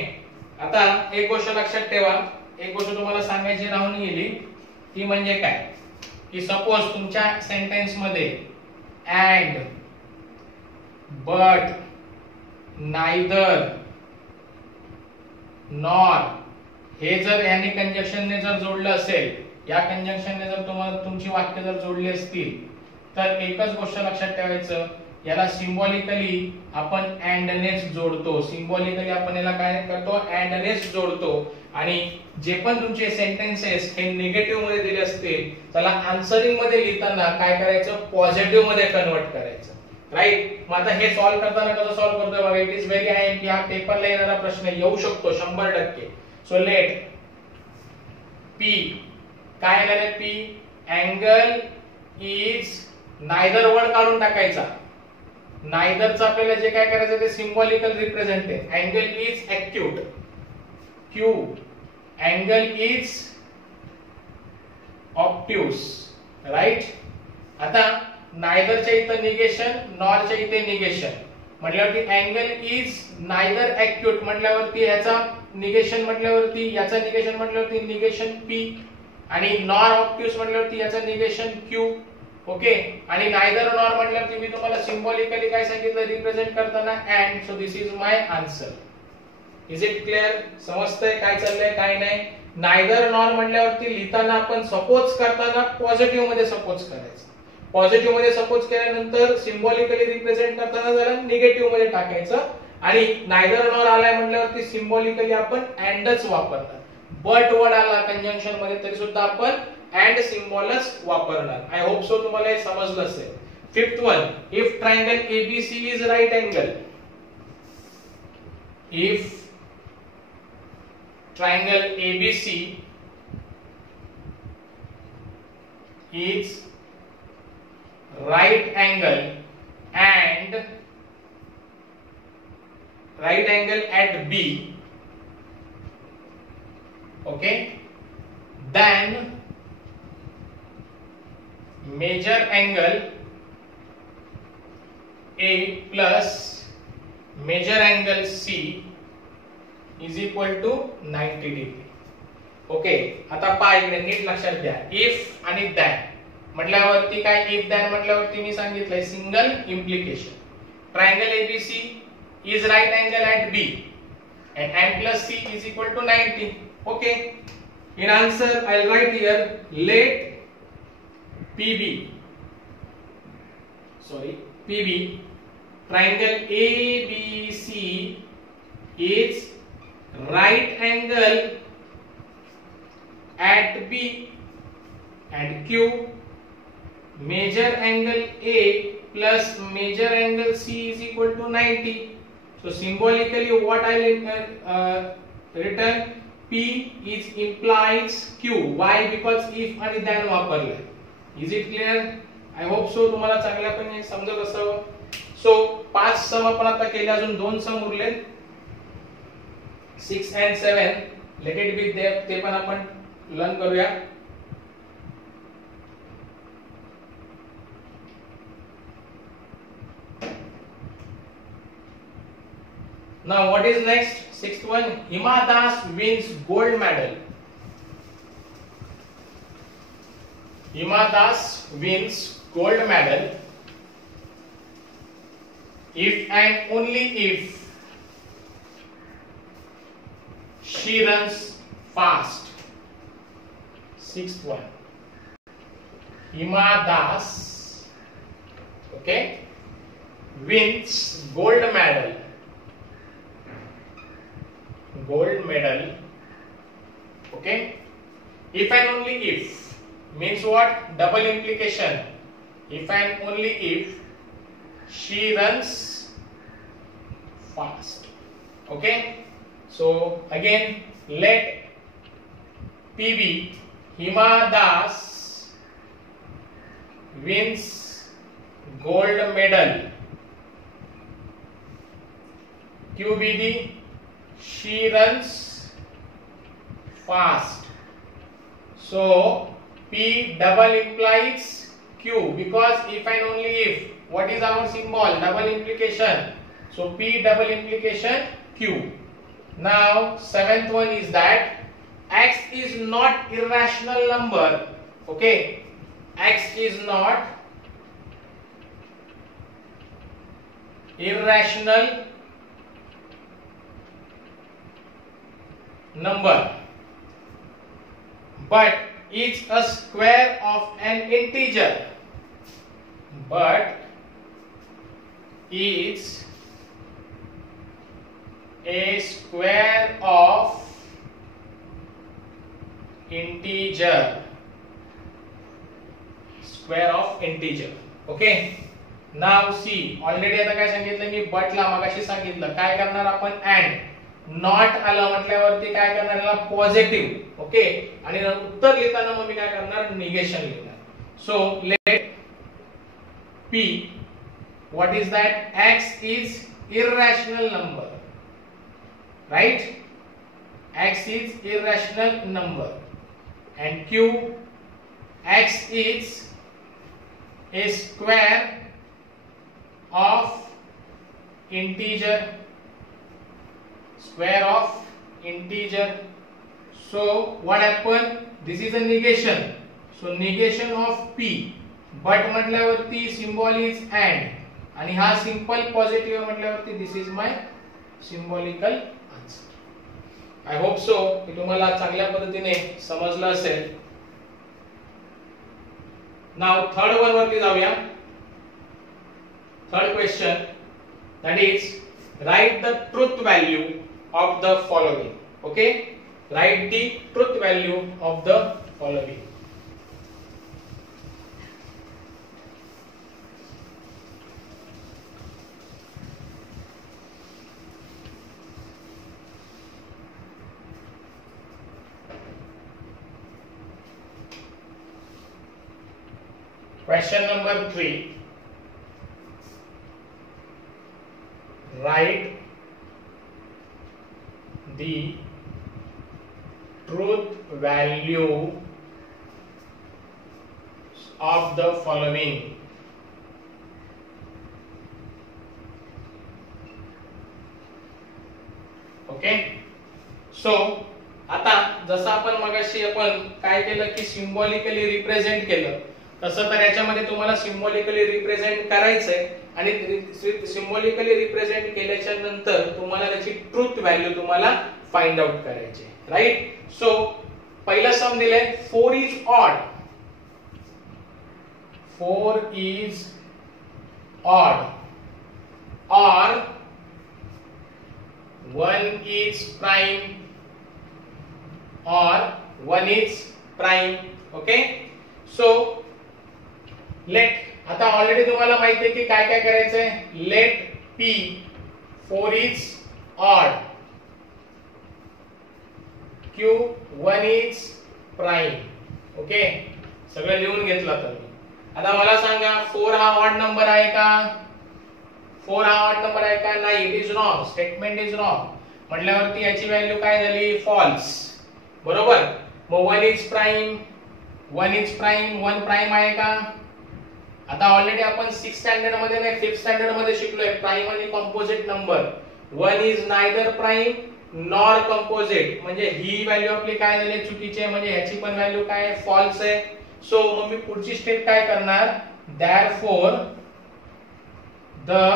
आता एक गोष्ट लक्षात ठेवा, एक गोष्ट तुम्हाला सांगायची राहून गेली, ती म्हणजे काय की सपोज तुमच्या सेंटेन्स मध्ये and, but, neither, nor हे जर याने कंजक्शनने जर जोडलं असेल, या कंजक्शनने जर तुम्हाला तुमची वाक्य जर जोडली असतील, तर एकच गोष्ट लक्षात ठेवायचं, याला सिंबॉलिकली आपण and नेच जोडतो. सिंबॉलिकली आपण याला काय करतो, and नेच जोडतो. आणि जे पण तुमचे सेंटेन्सेस हे निगेटिव्ह मध्ये दिले असतील, त्याला आन्सरिंग मध्ये लिहिताना काय करायचं, पॉझिटिव्ह मध्ये कन्वर्ट करायचं. राईट. मग आता हे सॉल्व्ह करताना कसं सॉल्व्ह करतोय बघा. इट इज व्हेरी आय की हा पेपरला येणारा प्रश्न येऊ शकतो 100%. सो लेट पी काय येणार आहे, P angle is neither word काढून टाकायचा. नायदरचं आपल्याला जे काय करायचं ते सिंबॉलिकल रिप्रेझेंट आहे. Angle is acute, Q angle is obtuse. Right. आता नायदरच्या इथं निगेशन, नॉरच्या इथे निगेशन म्हटल्यावरती अँगल इज नायदर ॲक्यूट म्हटल्यावरती याचा निगेशन म्हटल्यावरती याचा निगेशन म्हटल्यावरती निगेशन पी आणि नॉर ऑब्ट्यूस म्हटल्यावरती याचा निगेशन क्यू. ओके. आणि नायदर नॉर म्हटल्यावरती मी तुम्हाला सिंबॉलिकली काय सांगितलं रिप्रेझेंट करताना अँड. सो this is my answer. Is it clear? समजतंय काय चाललंय काय नाही. नायदर नॉर म्हटल्यावरती लिहिताना आपण सपोज करताना पॉझिटिव्ह मध्ये सपोज करायचं. पॉझिटिव्ह मध्ये सपोज केल्यानंतर सिंबॉलिकली रिप्रेझेंट करताना जरा निगेटिव्ह मध्ये टाकायचं. आणि नायदर नॉर आलाय म्हटल्यावरती सिंबॉलिकली आपण अँडच वापरणार. बट वर्ड आला कंजंक्शन मध्ये तरी सुद्धा आपण अँड सिंबॉलच वापरणार. आय होप सो तुम्हाला हे समजलं असेल. Fifth one, if triangle ABC is right angle. If triangle ABC is right angle and right angle at B, okay, then major angle A plus major angle C is equal to 90 degree. Okay. आता पहा इकडे नीट लक्षात घ्या. इफ आणि दॅन म्हटल्यावरती काय, if than म्हटल्यावरती मी सांगितलंय single implication. Triangle ABC is right angle at B and n plus c is equal to 90. Okay. In answer I'll write here let PB triangle ABC is right angle at B and Q major angle A plus major angle C is equal to 90. So symbolically what I will written P is implies Q. Why? Because if आणि then वापरले. Is it clear? I hope so. तुम्हाला चांगल्यापणे समजत असावं. So 5 सम आपण आता केले, अजून 2 सम उरले 6 and 7. Let it be there. ते पण आपण लर्न करूया. Now what is next? Sixth one, Hima Das wins gold medal. Hima Das wins gold medal if and only if she runs fast. Sixth one, Hima Das, okay, wins gold medal. Gold medal, okay, if and only if means what? Double implication. If and only if she runs fast. Okay, so again let PB Hima Das wins gold medal. QBD she runs fast. So P double implies Q because if and only if, what is our symbol? Double implication. So P double implication Q. Now seventh one is that x is not irrational number. Okay, x is not irrational number, but it's a square of an integer. But it's a square of integer. Square of integer. Okay. Now see, already आता काय सांगितलं मी but ला मगाशी सांगितलं काय करणार आपण and not आलं म्हटल्यावरती काय करणार याला पॉझिटिव्ह. ओके, आणि उत्तर लिहिताना मग मी काय करणार निगेशन लिहिणार. So let p, what is that? X is irrational number, right? X is irrational number, and q, x is a square of integer. Square of integer. So what happened? This is a negation. So negation of p. But म्हटल्यावरती symbol is and, आणि हा simple positive म्हटल्यावरती this is my symbolical answer. I hope so की तुम्हाला चांगल्या पद्धतीने समजलं असेल. Now third one वरती जाऊया. Third question, that is write the truth value of the following. Okay, write the truth value of the following. Question number 3. Write the truth value of the following. Okay, so आता जसं आपण मगाशी आपण काय केलं की सिम्बॉलिकली रिप्रेझेंट केलं, तसं तर याच्यामध्ये तुम्हाला सिम्बॉलिकली रिप्रेझेंट करायचंय, आणि सिम्बॉलिकली रिप्रेझेंट केल्याच्या नंतर तुम्हाला त्याची ट्रूथ व्हॅल्यू तुम्हाला फाइंड आउट करायची, राइट? सो पहिला सम दिलाय 4 is odd. 4 is odd or 1 is prime or 1 is prime. Okay, so let, आता ऑलरेडी तुम्हाला माहिती आहे की काय काय करायचंय. Let p 4 is odd, q 1 is prime. Okay, सगळं लिहून घेतलं तर मी. आता मला सांगा 4 हा ऑड नंबर आहे का? 4 हा ऑड नंबर आहे का? नाही, it is wrong. Statement is wrong. म्हटल्यावरती याची व्हॅल्यू काय झाली? फॉल्स. बरोबर. मग 1 इज प्राइम, 1 इज प्राइम, 1 प्राइम आहे का? आता ऑलरेडी आपण 6th स्टँडर्ड मध्ये नाही 5th स्टँडर्ड मध्ये शिकलोय प्राइम आणि composite number. 1 is neither prime nor composite, म्हणजे ही व्हॅल्यू आपली काय झाली? चुकीची आहे, म्हणजे याची पण व्हॅल्यू काय? फॉल्स आहे. सो मग मी पुढची स्टेप काय करणार? therefore the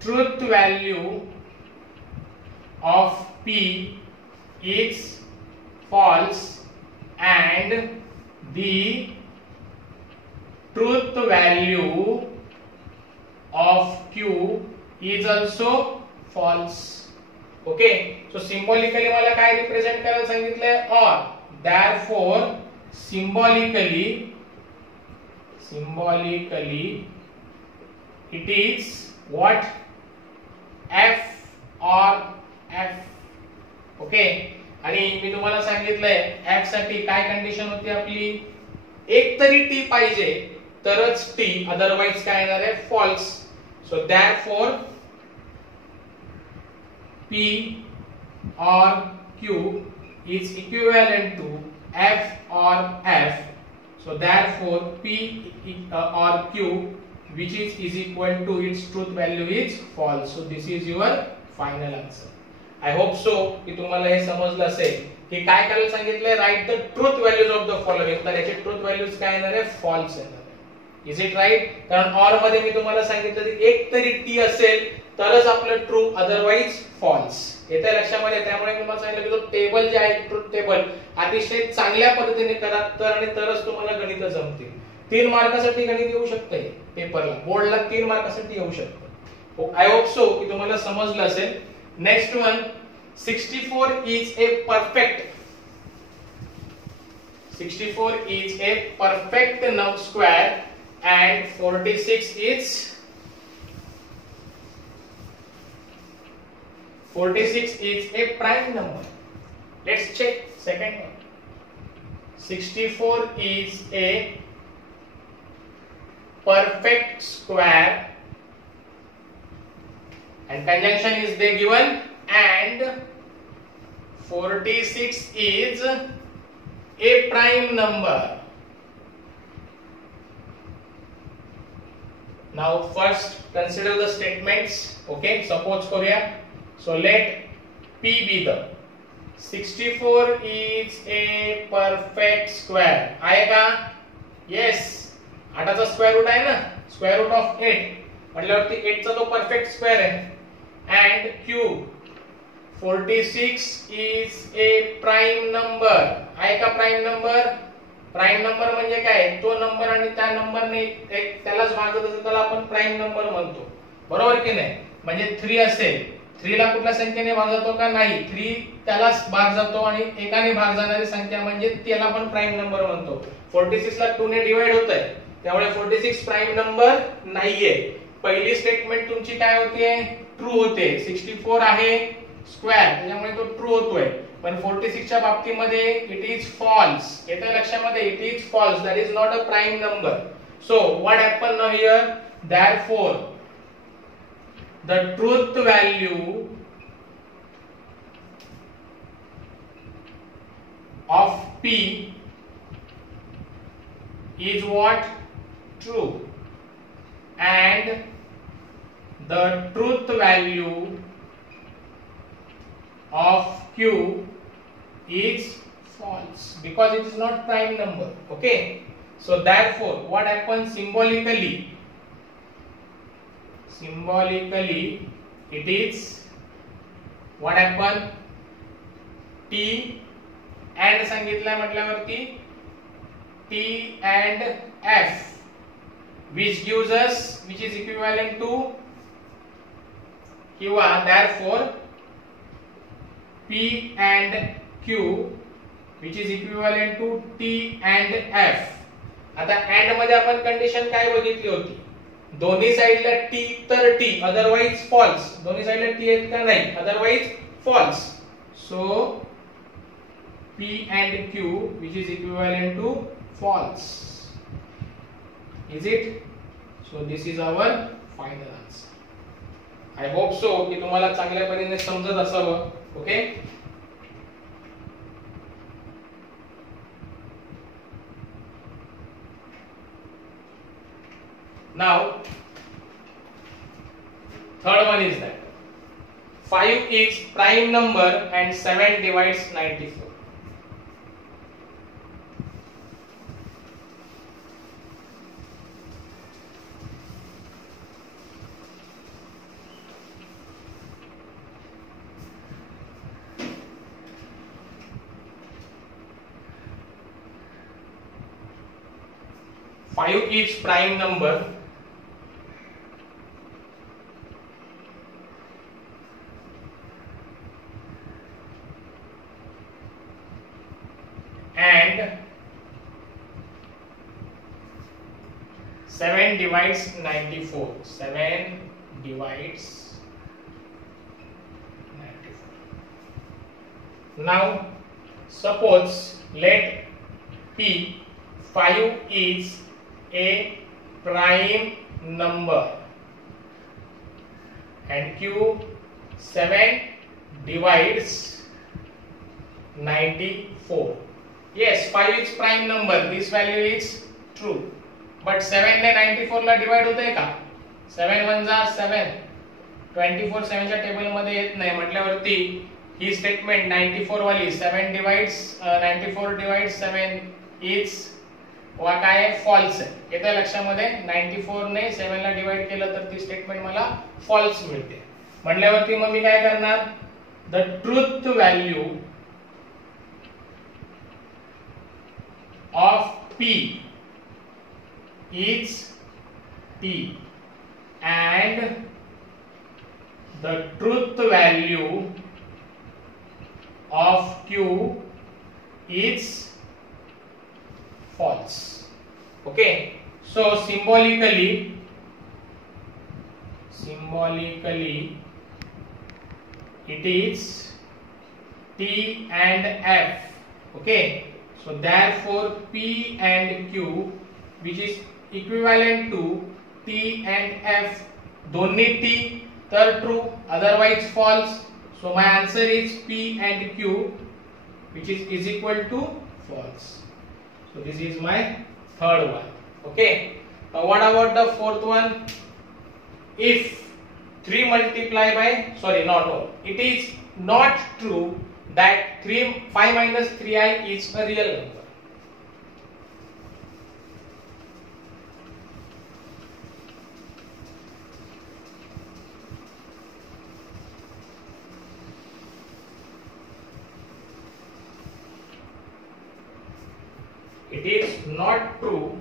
truth value of p is false and the truth value of q is also false. Okay, सो सिंबॉलिकली मला काय रिप्रेझेंट करायला सांगितलंय? और. therefore symbolically it is what? f or f. Okay, आणि मी तुम्हाला सांगितलंय f साठी काय कंडिशन होती आपली? एक तरी t पाहिजे तरच t, अदरवाइज काय येणार आहे? False. So therefore p or q is equivalent to f or f. So therefore p or q which is equal to its truth value is false. So this is your final answer. I hope so की तुम्हाला हे समजलं असेल की काय करायला सांगितलंय, write the truth values of the following. तर याचे ट्रूथ व्हॅल्यूज काय येणार आहे, फॉल्स येणार आहे. Is it right? कारण ऑर मध्ये मी तुम्हाला सांगितलं की एक तरी टी असेल तरच आपलं ट्रू, अदरवाइज फॉल्स. येते लक्षामध्ये. त्यामुळे मी तुम्हाला सांगितलं की तो टेबल जे आहे ट्रूथ टेबल अतिशय चांगल्या पद्धतीने करा, तर आणि तरच तुम्हाला गणित जमतील. 3 मार्कासाठी गणित येऊ शकते पेपरला, बोर्डला 3 मार्कासाठी येऊ शकतं. आय होप सो की तुम्हाला समजलं असेल. Next one, 64 is a perfect 64 is a perfect square and 46 is a prime number. Let's check second one. 64 is a perfect square and conjunction is there given, and 46 is a prime number. Now first consider the statements. Okay, suppose Korea. So let P be the 64 is a perfect square. आएगा? Yes. 8 चा square root आहे ना, square root of 8 म्हटल्यावरती 8 चा तो perfect square आहे. And Q 46 is a prime number. आहे का प्राइम नंबर? प्राइम नंबर म्हणजे काय, तो नंबर आणि त्या नंबरने एक त्यालाच भागत असेल त्याला आपण प्राइम नंबर म्हणतो. बरोबर की नाही? म्हणजे 3 असेल, 3 ला कुठल्या संख्येने भाग जातो का, नाही, 3 त्यालाच भाग जातो आणि एकाने भाग जाणारी संख्या म्हणजे त्याला आपण प्राइम नंबर म्हणतो. 46 ला 2 ने डिवाइड होतंय, त्यामुळे 46 प्राइम नंबर नाहीये. पहिली स्टेटमेंट तुमची काय होते, ट्रू होते. 64 आहे स्क्वेअर, त्याच्यामुळे तो ट्रू होतोय. पण 46 च्या बाबतीमध्ये इट इज फॉल्स. येते लक्षामध्ये, it is false, that is not a prime number. So what happen now here, therefore the truth value of P is what, true, and the truth value of Q is false because it is not prime number. Okay, so therefore what happens, symbolically it is what happen, T and सांगितलं म्हटल्यावरती T and F, which gives us, which is equivalent to Q. Therefore P and Q which is equivalent to T and F. आता and मध्ये आपण कंडिशन काय बघितली होती, दोन्ही साइडला T तर T, अदरवाइज फॉल्स. दोन्ही साइडला T आहेत का, नाही, otherwise false. So P and Q which is equivalent to false. Is it? So this is our final answer. I hope so की तुम्हाला चांगल्या पद्धतीने समजत असावं. Okay, now third one is that 5 is prime number and 7 divides 94. Five is prime number and 7 divides 94. 7 divides 94. Now suppose let P 5 is a prime number and Q 7 divides 94. Yes, 5 is prime number, this value is true, but 7 ने 94 ला डिवाइड होतंय का, 7 1 जा 7, 24 7 च्या टेबल मध्ये येत नाही म्हटल्यावरती ही स्टेटमेंट 94 वाली 7 डिवाइड्स 94 डिवाइड्स 7 इज काय फॉल्स आहे. येते लक्षामध्ये 94 ने 7 ला डिवाइड केलं तर ती स्टेटमेंट मला फॉल्स मिळते. म्हटल्यावरती मग मी काय करणार, the truth value of p is t and the truth value of q is false. Okay, so symbolically it is t and f. Okay, so therefore p and q which is equivalent to t and f, दोन्ही t तर true, otherwise false. So my answer is p and q which is equal to false. So this is my third one. Okay, now what about the fourth one? If 3 multiply by, sorry, no, it is not true that 5 minus 3i is a real number. It is not true.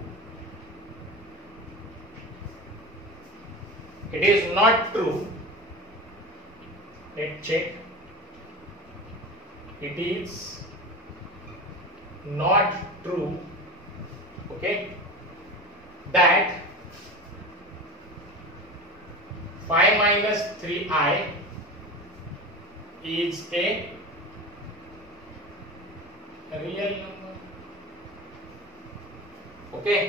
It is not true. Let's check. It is not true. Okay. That 5 minus 3i is a real number. Okay,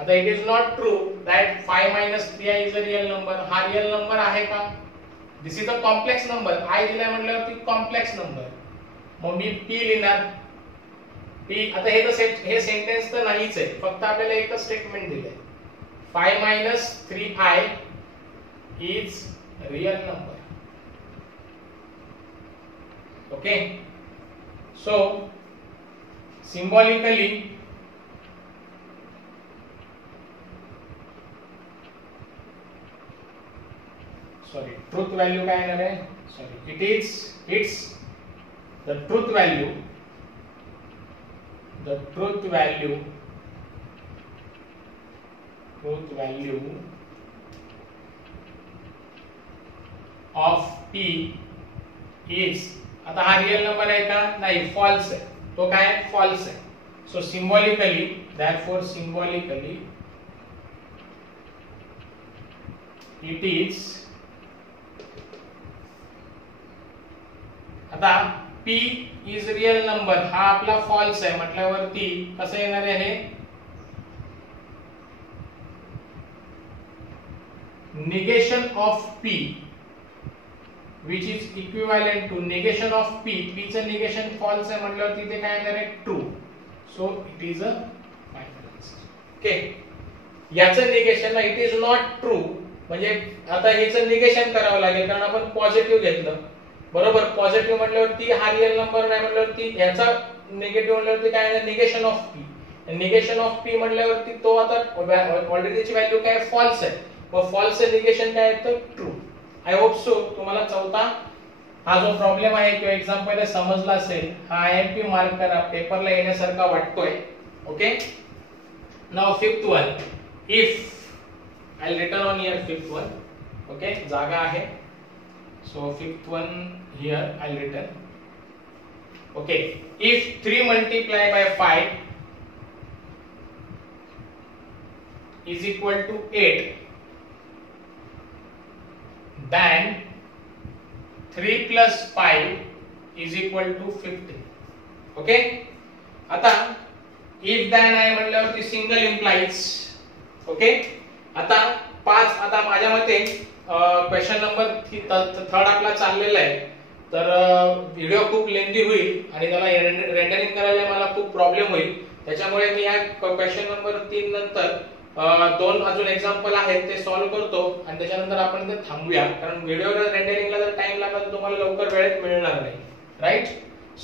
आता it is not true that 5 minus 3i is a real number. हा real number आहे का? This is a complex number. i दिलाय म्हटल्यावरती complex number. मग मी p लिहिणार. p आता हे सेंटेन्स तर नाहीच आहे, फक्त आपल्याला एकच स्टेटमेंट दिलंय. 5 minus 3i is real number. Okay, so symbolically sorry, truth value काय येणार आहे, sorry, it's the truth value of p is, आता हा रियल नंबर आहे का, नाही, फॉल्स आहे. तो काय फॉल्स आहे. So symbolically, therefore symbolically it is, आता p इज रियल नंबर हा आपला फॉल्स आहे म्हटल्यावरती कसं येणार आहे, negation of p which is equivalent to negation of p. p चं निगेशन फॉल्स आहे म्हटल्यावरती ते काय येणार आहे, true. So it is a final answer. Okay, याचं निगेशन ना, इट इज नॉट ट्रू म्हणजे आता याचं निगेशन करावं लागेल कारण आपण पॉझिटिव्ह घेतलं. बरोबर, पॉझिटिव्ह म्हटल्यावरती हा रियल नंबर नाही म्हटल्यावरती याचा निगेटिव्ह म्हटल्यावरती काय आहे, negation of p. Negation of p म्हटल्यावरती तो आता ऑलरेडी त्याची व्हॅल्यू काय फॉल्स आहे. मग फॉल्सचं निगेशन काय आहे, तर ट्रू. आय होप सो तुम्हाला चौथा हा जो प्रॉब्लेम आहे किंवा एक्झाम्पल समजला असेल. हा IMP मार्क करा, पेपरला येण्यासारखा वाटतोय. Okay, now fifth one. If I return on here fifth one. Okay, जागा आहे. So fifth one here I'll written. Okay, if 3 multiply by 5 is equal to 8, then 3 plus 5 is equal to 15. Okay, आता if then आहे म्हटल्यावरती single implies. Okay, आता 5, आता माझ्या मते question number third आपला चाललेला आहे, तर व्हिडिओ खूप लेंथी होईल आणि त्याला रेंडरिंग करायला मला खूप प्रॉब्लेम होईल. त्याच्यामुळे मी या क्वेश्चन नंबर 3 नंतर दोन अजून एक्झाम्पल आहेत ते सॉल्व्ह करतो आणि त्याच्यानंतर आपण ते थांबूया, कारण व्हिडिओ रेंडरिंगला जर टाइम लागला तर तुम्हाला लवकर वेळेत मिळणार नाही, राईट.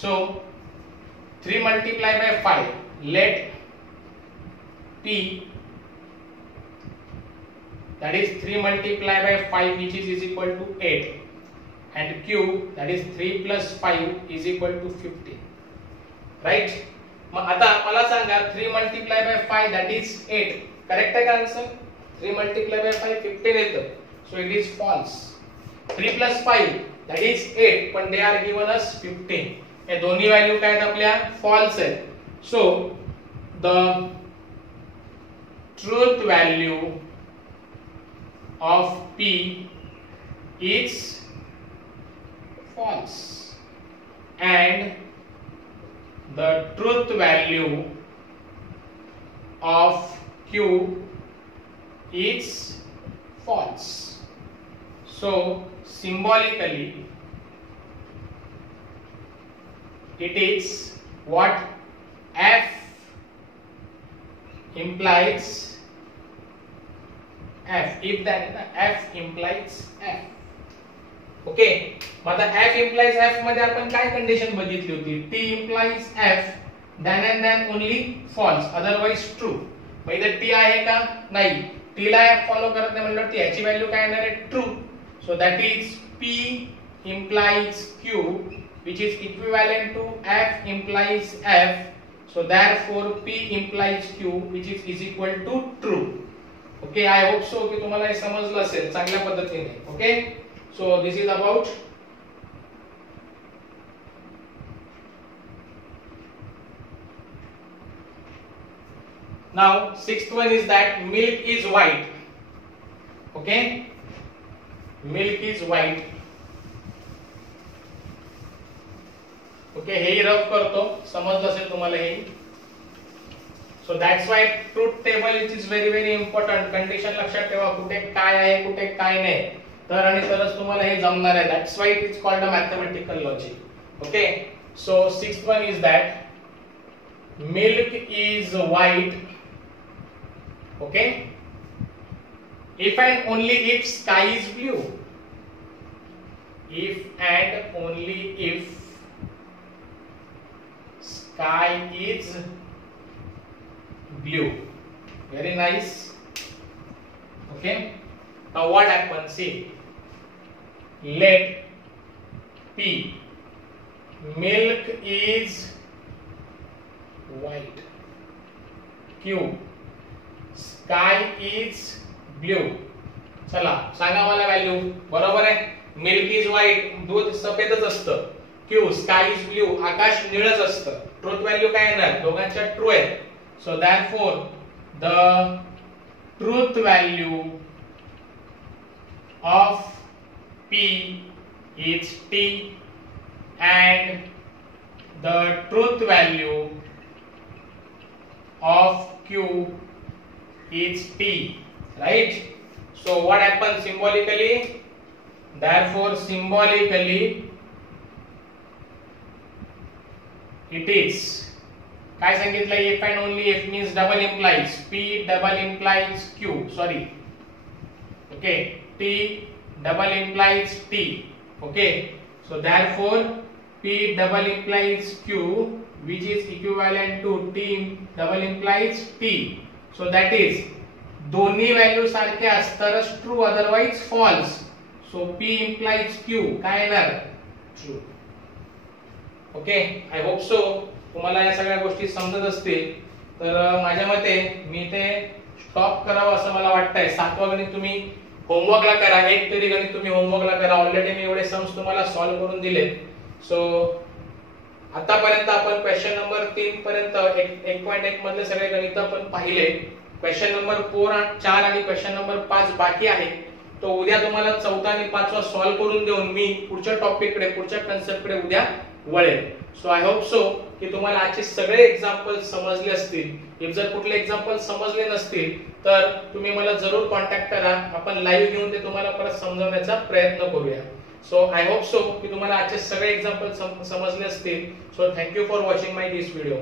सो 3 multiplied by 5, let p, that is 3 multiplied by 5 which is equal to 8, and q, that is 3 plus 5 is equal to 15, right. मग आता मला सांगा 3 multiplied by 5 that is 8, करेक्ट आहे का आन्सर? 3 multiplied by 5 15 येतं, so it is false. 3 plus 5 that is 8, पण they are given us 15. हे दोन्ही व्हॅल्यू काय आहेत आपल्या? फॉल्स आहेत. So the truth value of p is false and the truth value of q is false. So symbolically it is what f implies f, if that f implies f. Okay, मग आता f implies f मध्ये आपण काय कंडिशन बघितली होती? t implies f then and then only false, otherwise true. मग इथे t आहे का? नाही. t ला f फॉलो करत नाही म्हणलं t ची व्हॅल्यू काय येणार आहे? True. So that is p implies q which is equivalent to f implies f. So therefore p implies q which is equal to true. Okay, I hope so की तुम्हाला हे समजलं असेल चांगल्या पद्धतीने. Okay, so this is about now. Sixth one is that milk is white. Okay, milk is white. Okay, हे rough करतो, समजलं असेल तुम्हाला हे. So that's why truth table is very very important. Condition लक्षात ठेवा, कुठे काय आहे कुठे काय नाही, तर आणि तरच तुम्हाला हे जमणार आहे. That's why it is called a mathematical logic. Okay, so sixth one is that milk is white. Okay, if and only if sky is blue. If and only if sky is blue. Very nice. Okay, now what happens? See, let p, milk is white. q, sky is blue. चला सांगा मला व्हॅल्यू. बरोबर आहे, milk is white, दूध सफेदच असतं. q, sky is blue, आकाश निळच असतं. ट्रूथ व्हॅल्यू काय येणार? दोघांच्या ट्रू आहे. So therefore the truth value of p is t and the truth value of q is t, right? So what happens symbolically? Therefore symbolically it is, काय सांगितलं? if and only if means double implies p double implies q, sorry, okay, t double implies t. Okay, so therefore p double implies q which is equivalent to t double implies t. So that is दोन्ही व्हॅल्यू सारखे असतातच true, otherwise false. So p implies q काय येणार? True. Okay, I hope so तुम्हाला या सगळ्या गोष्टी समजत असतील. तर माझ्या मते मी ते स्टॉप करावं असं मला वाटतंय. 7वं गणित तुम्ही होमवर्कला करा, एक तरी गणित तुम्ही होमवर्कला करा. ऑलरेडी मी एवढे सम्स तुम्हाला सॉल्व्ह करून दिले. सो आतापर्यंत आपण क्वेश्चन नंबर 3 पर्यंत 1.1 मधले सगळे गणित आपण पाहिले. क्वेश्चन नंबर 4 आणि क्वेश्चन नंबर 5 बाकी आहे. तो उद्या तुम्हाला 4था आणि 5वा सॉल्व्ह करून देऊन मी पुढच्या टॉपिककडे, पुढच्या कन्सेप्टकडे उद्या वळेल. सो आय होप सो की तुम्हाला आजचे सगळे एक्झाम्पल समजले असतील. इफ जर कुठले एक्झाम्पल समजले नसतील तर तुम्ही मला जरूर कॉन्टॅक्ट करा. आपण लाईव्ह घेऊन ते तुम्हाला परत समजवण्याचा प्रयत्न करूया. सो आय होप सो की तुम्हाला आजचे सगळे एक्झाम्पल समजले असतील. So thank you for watching my this video.